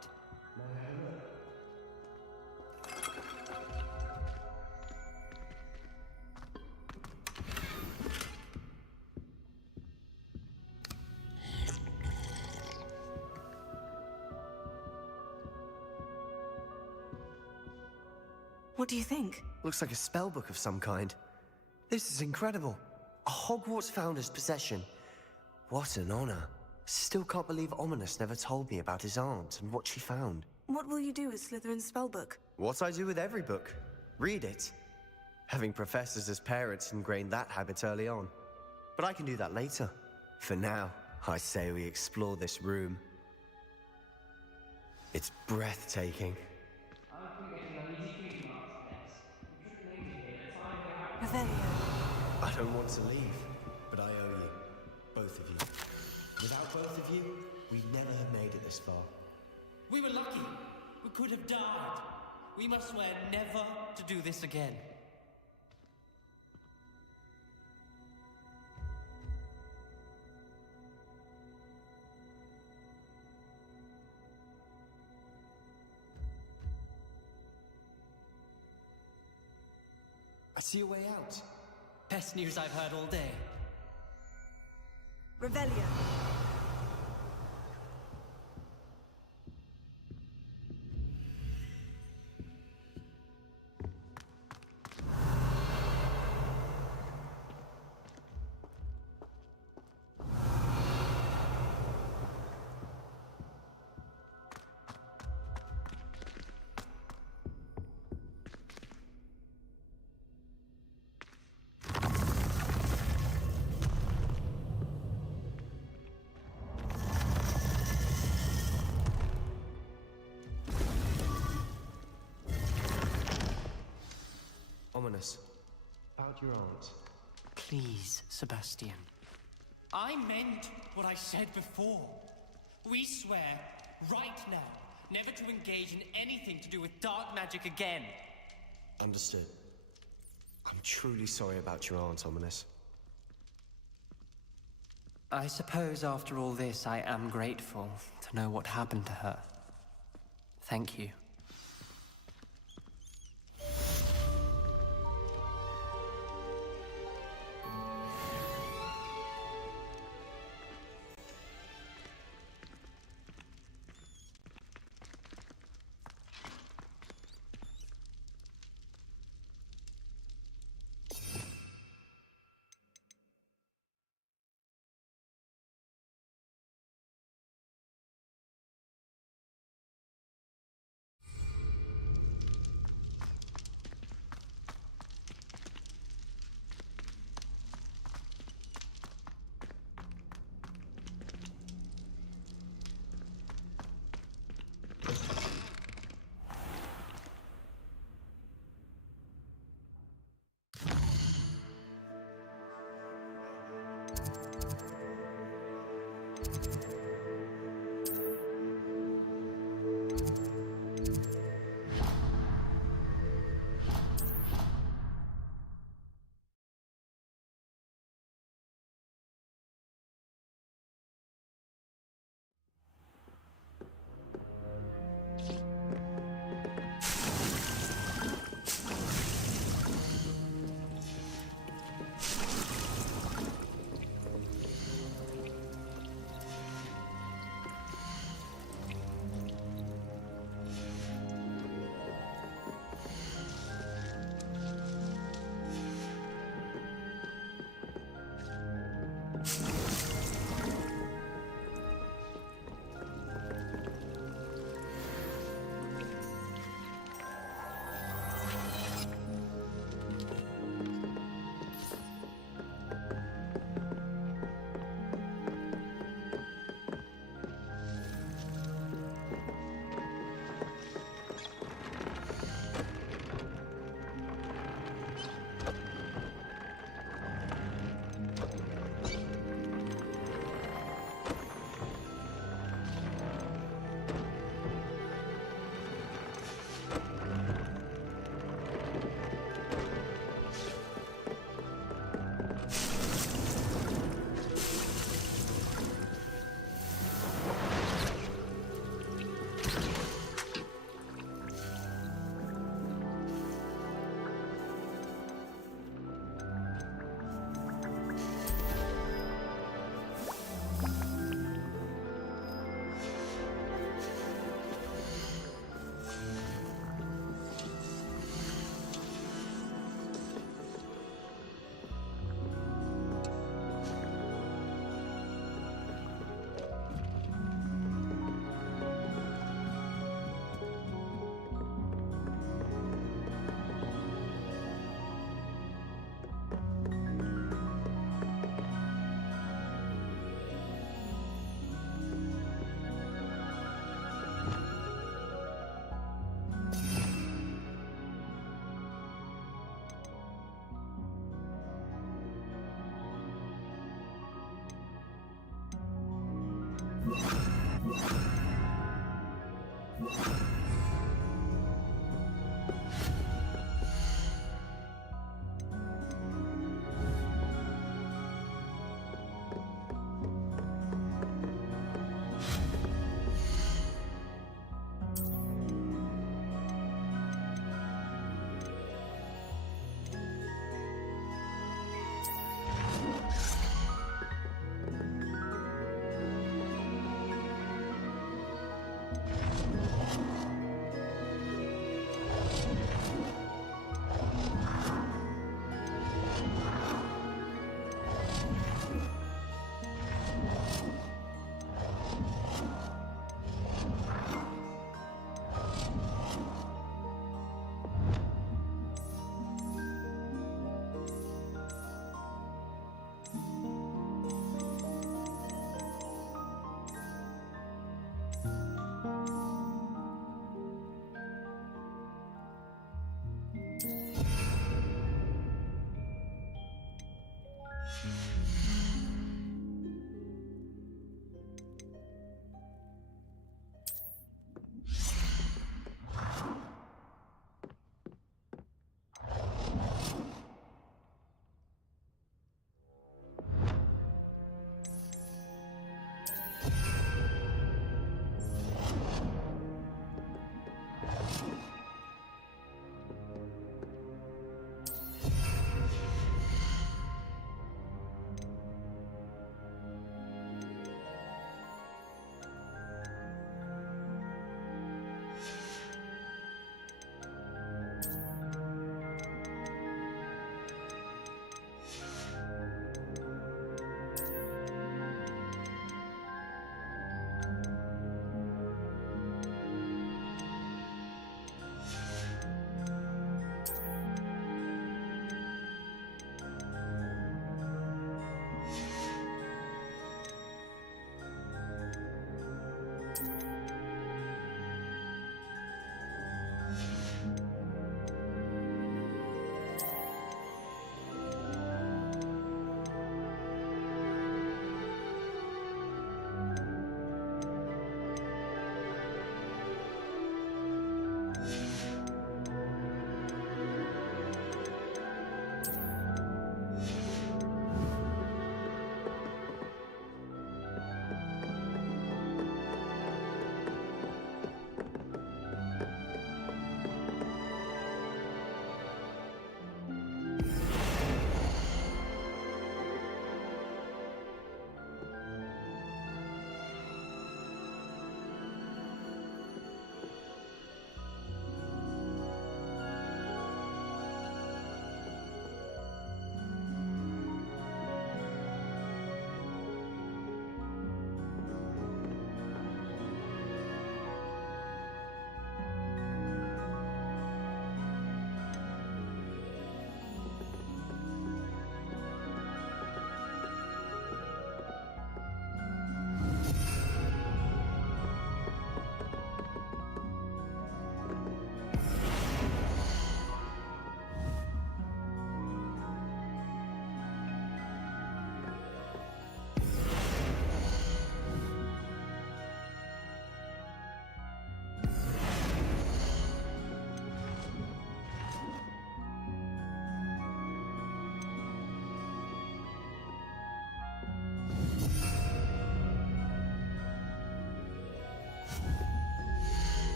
What do you think? Looks like a spell book of some kind. This is incredible. A Hogwarts founder's possession. What an honor. Still can't believe Ominous never told me about his aunt and what she found. What will you do with Slytherin's spellbook? What I do with every book. Read it. Having professors as parents ingrained that habit early on. But I can do that later. For now, I say we explore this room. It's breathtaking. I don't want to leave, but I owe you. Both of you. Without both of you, we'd never have made it this far. We were lucky. We could have died. We must swear never to do this again. I see a way out. Best news I've heard all day. Revelio. Ominous. About your aunt. Please, Sebastian. I meant what I said before. We swear, right now, never to engage in anything to do with dark magic again. Understood. I'm truly sorry about your aunt, Ominous. I suppose after all this, I am grateful to know what happened to her. Thank you.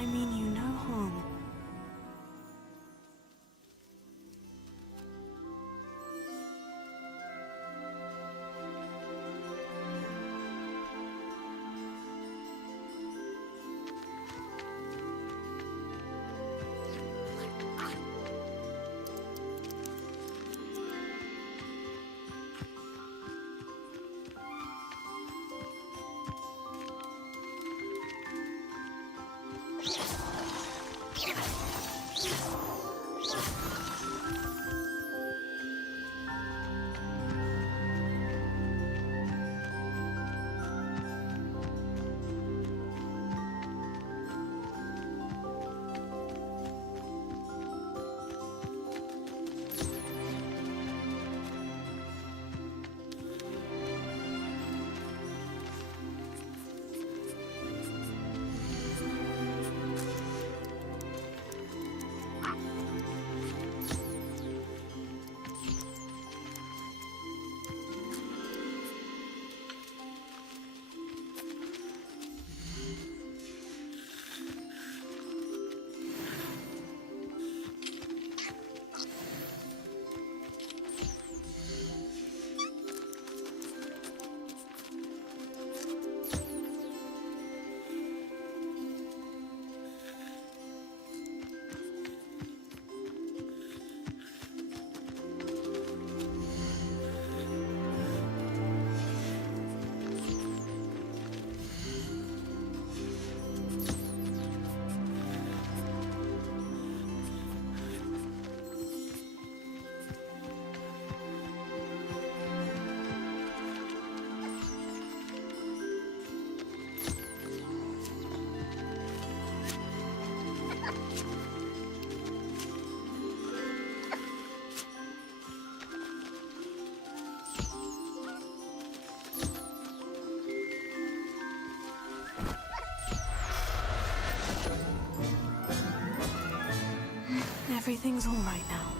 I mean you no harm. Everything's all right now.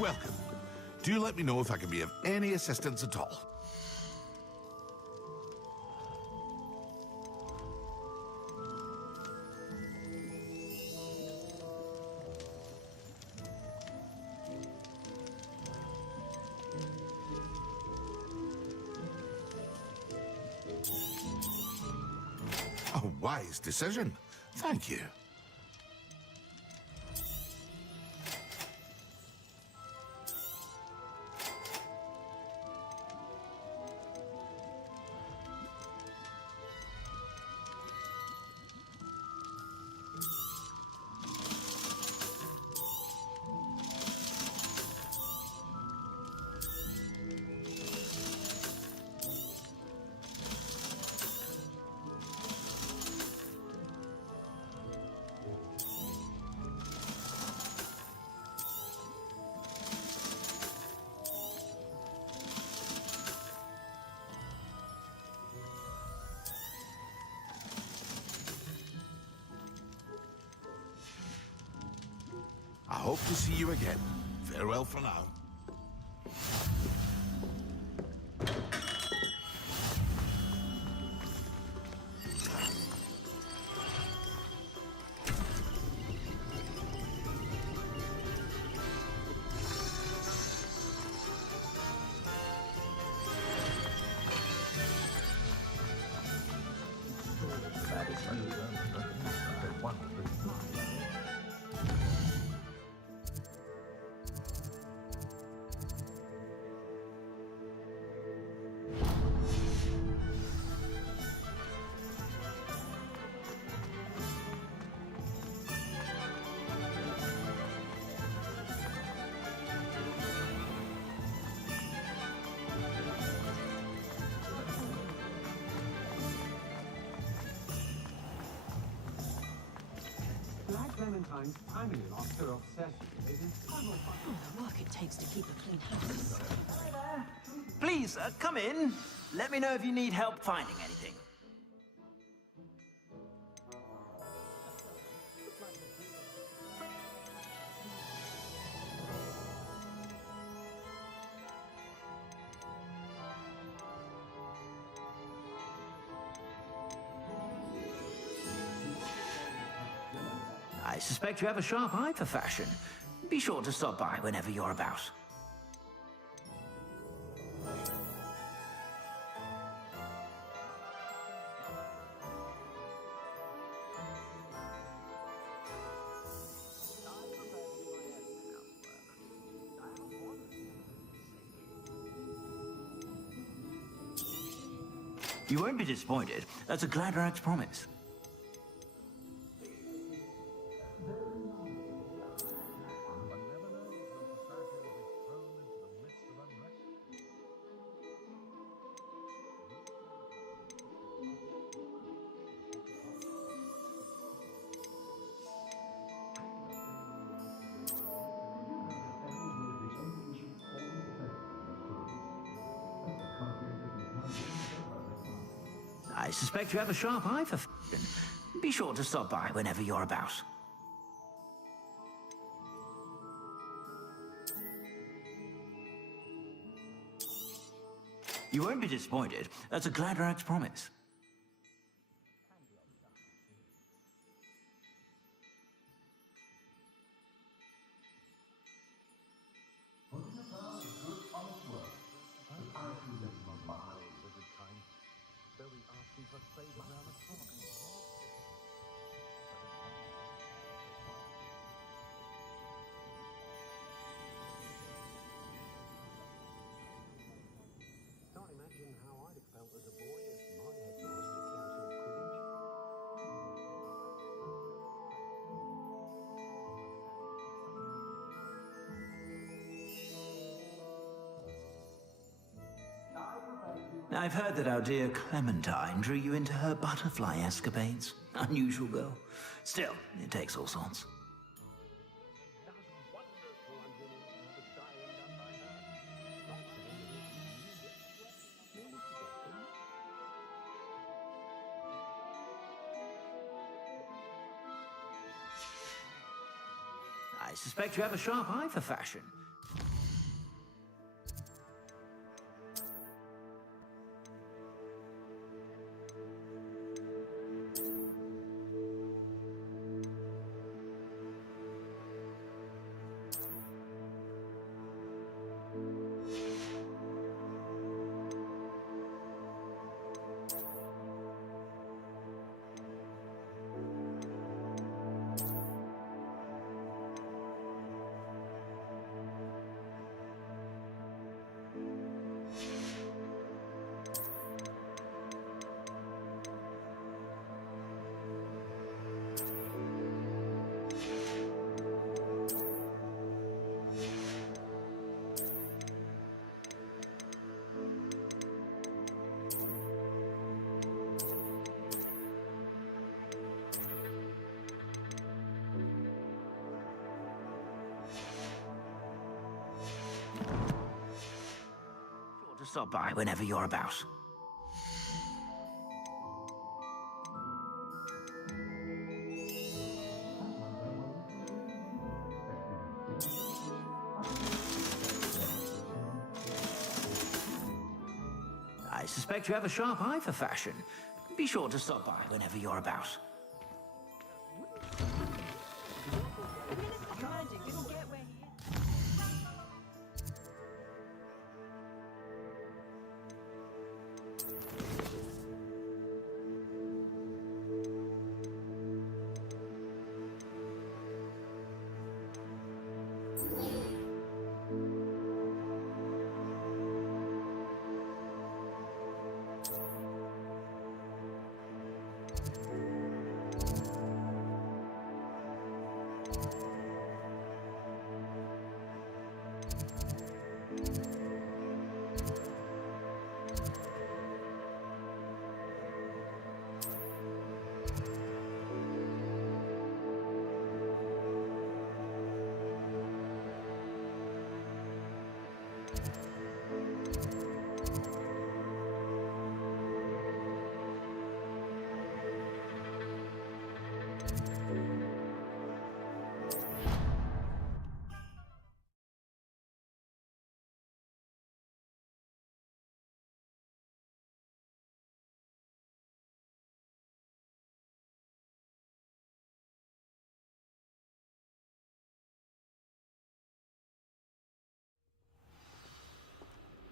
Welcome. Do let me know if I can be of any assistance at all. A wise decision. Thank you. I hope to see you again. Farewell for now. Clementine's timing lost her obsession with his tunnel fire. The work it takes to keep a clean house. Please, come in. Let me know if you need help finding anything. I suspect you have a sharp eye for fashion. Be sure to stop by whenever you're about. You won't be disappointed. That's a Gladrax promise. I suspect you have a sharp eye for fashion. Be sure to stop by whenever you're about. You won't be disappointed. That's a Gladrax promise. Can't imagine how I'd have felt as a boy if my headmaster cancelled Quidditch. I've heard that our dear Clementine drew you into her butterfly escapades. Unusual girl. Still, it takes all sorts. I suspect you have a sharp eye for fashion. Stop by whenever you're about. I suspect you have a sharp eye for fashion. Be sure to stop by whenever you're about.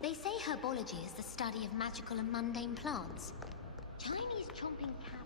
They say herbology is the study of magical and mundane plants. Chinese chomping cabbages.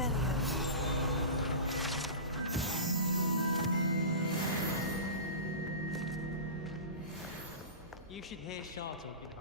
Revelio. You should hear Shah talking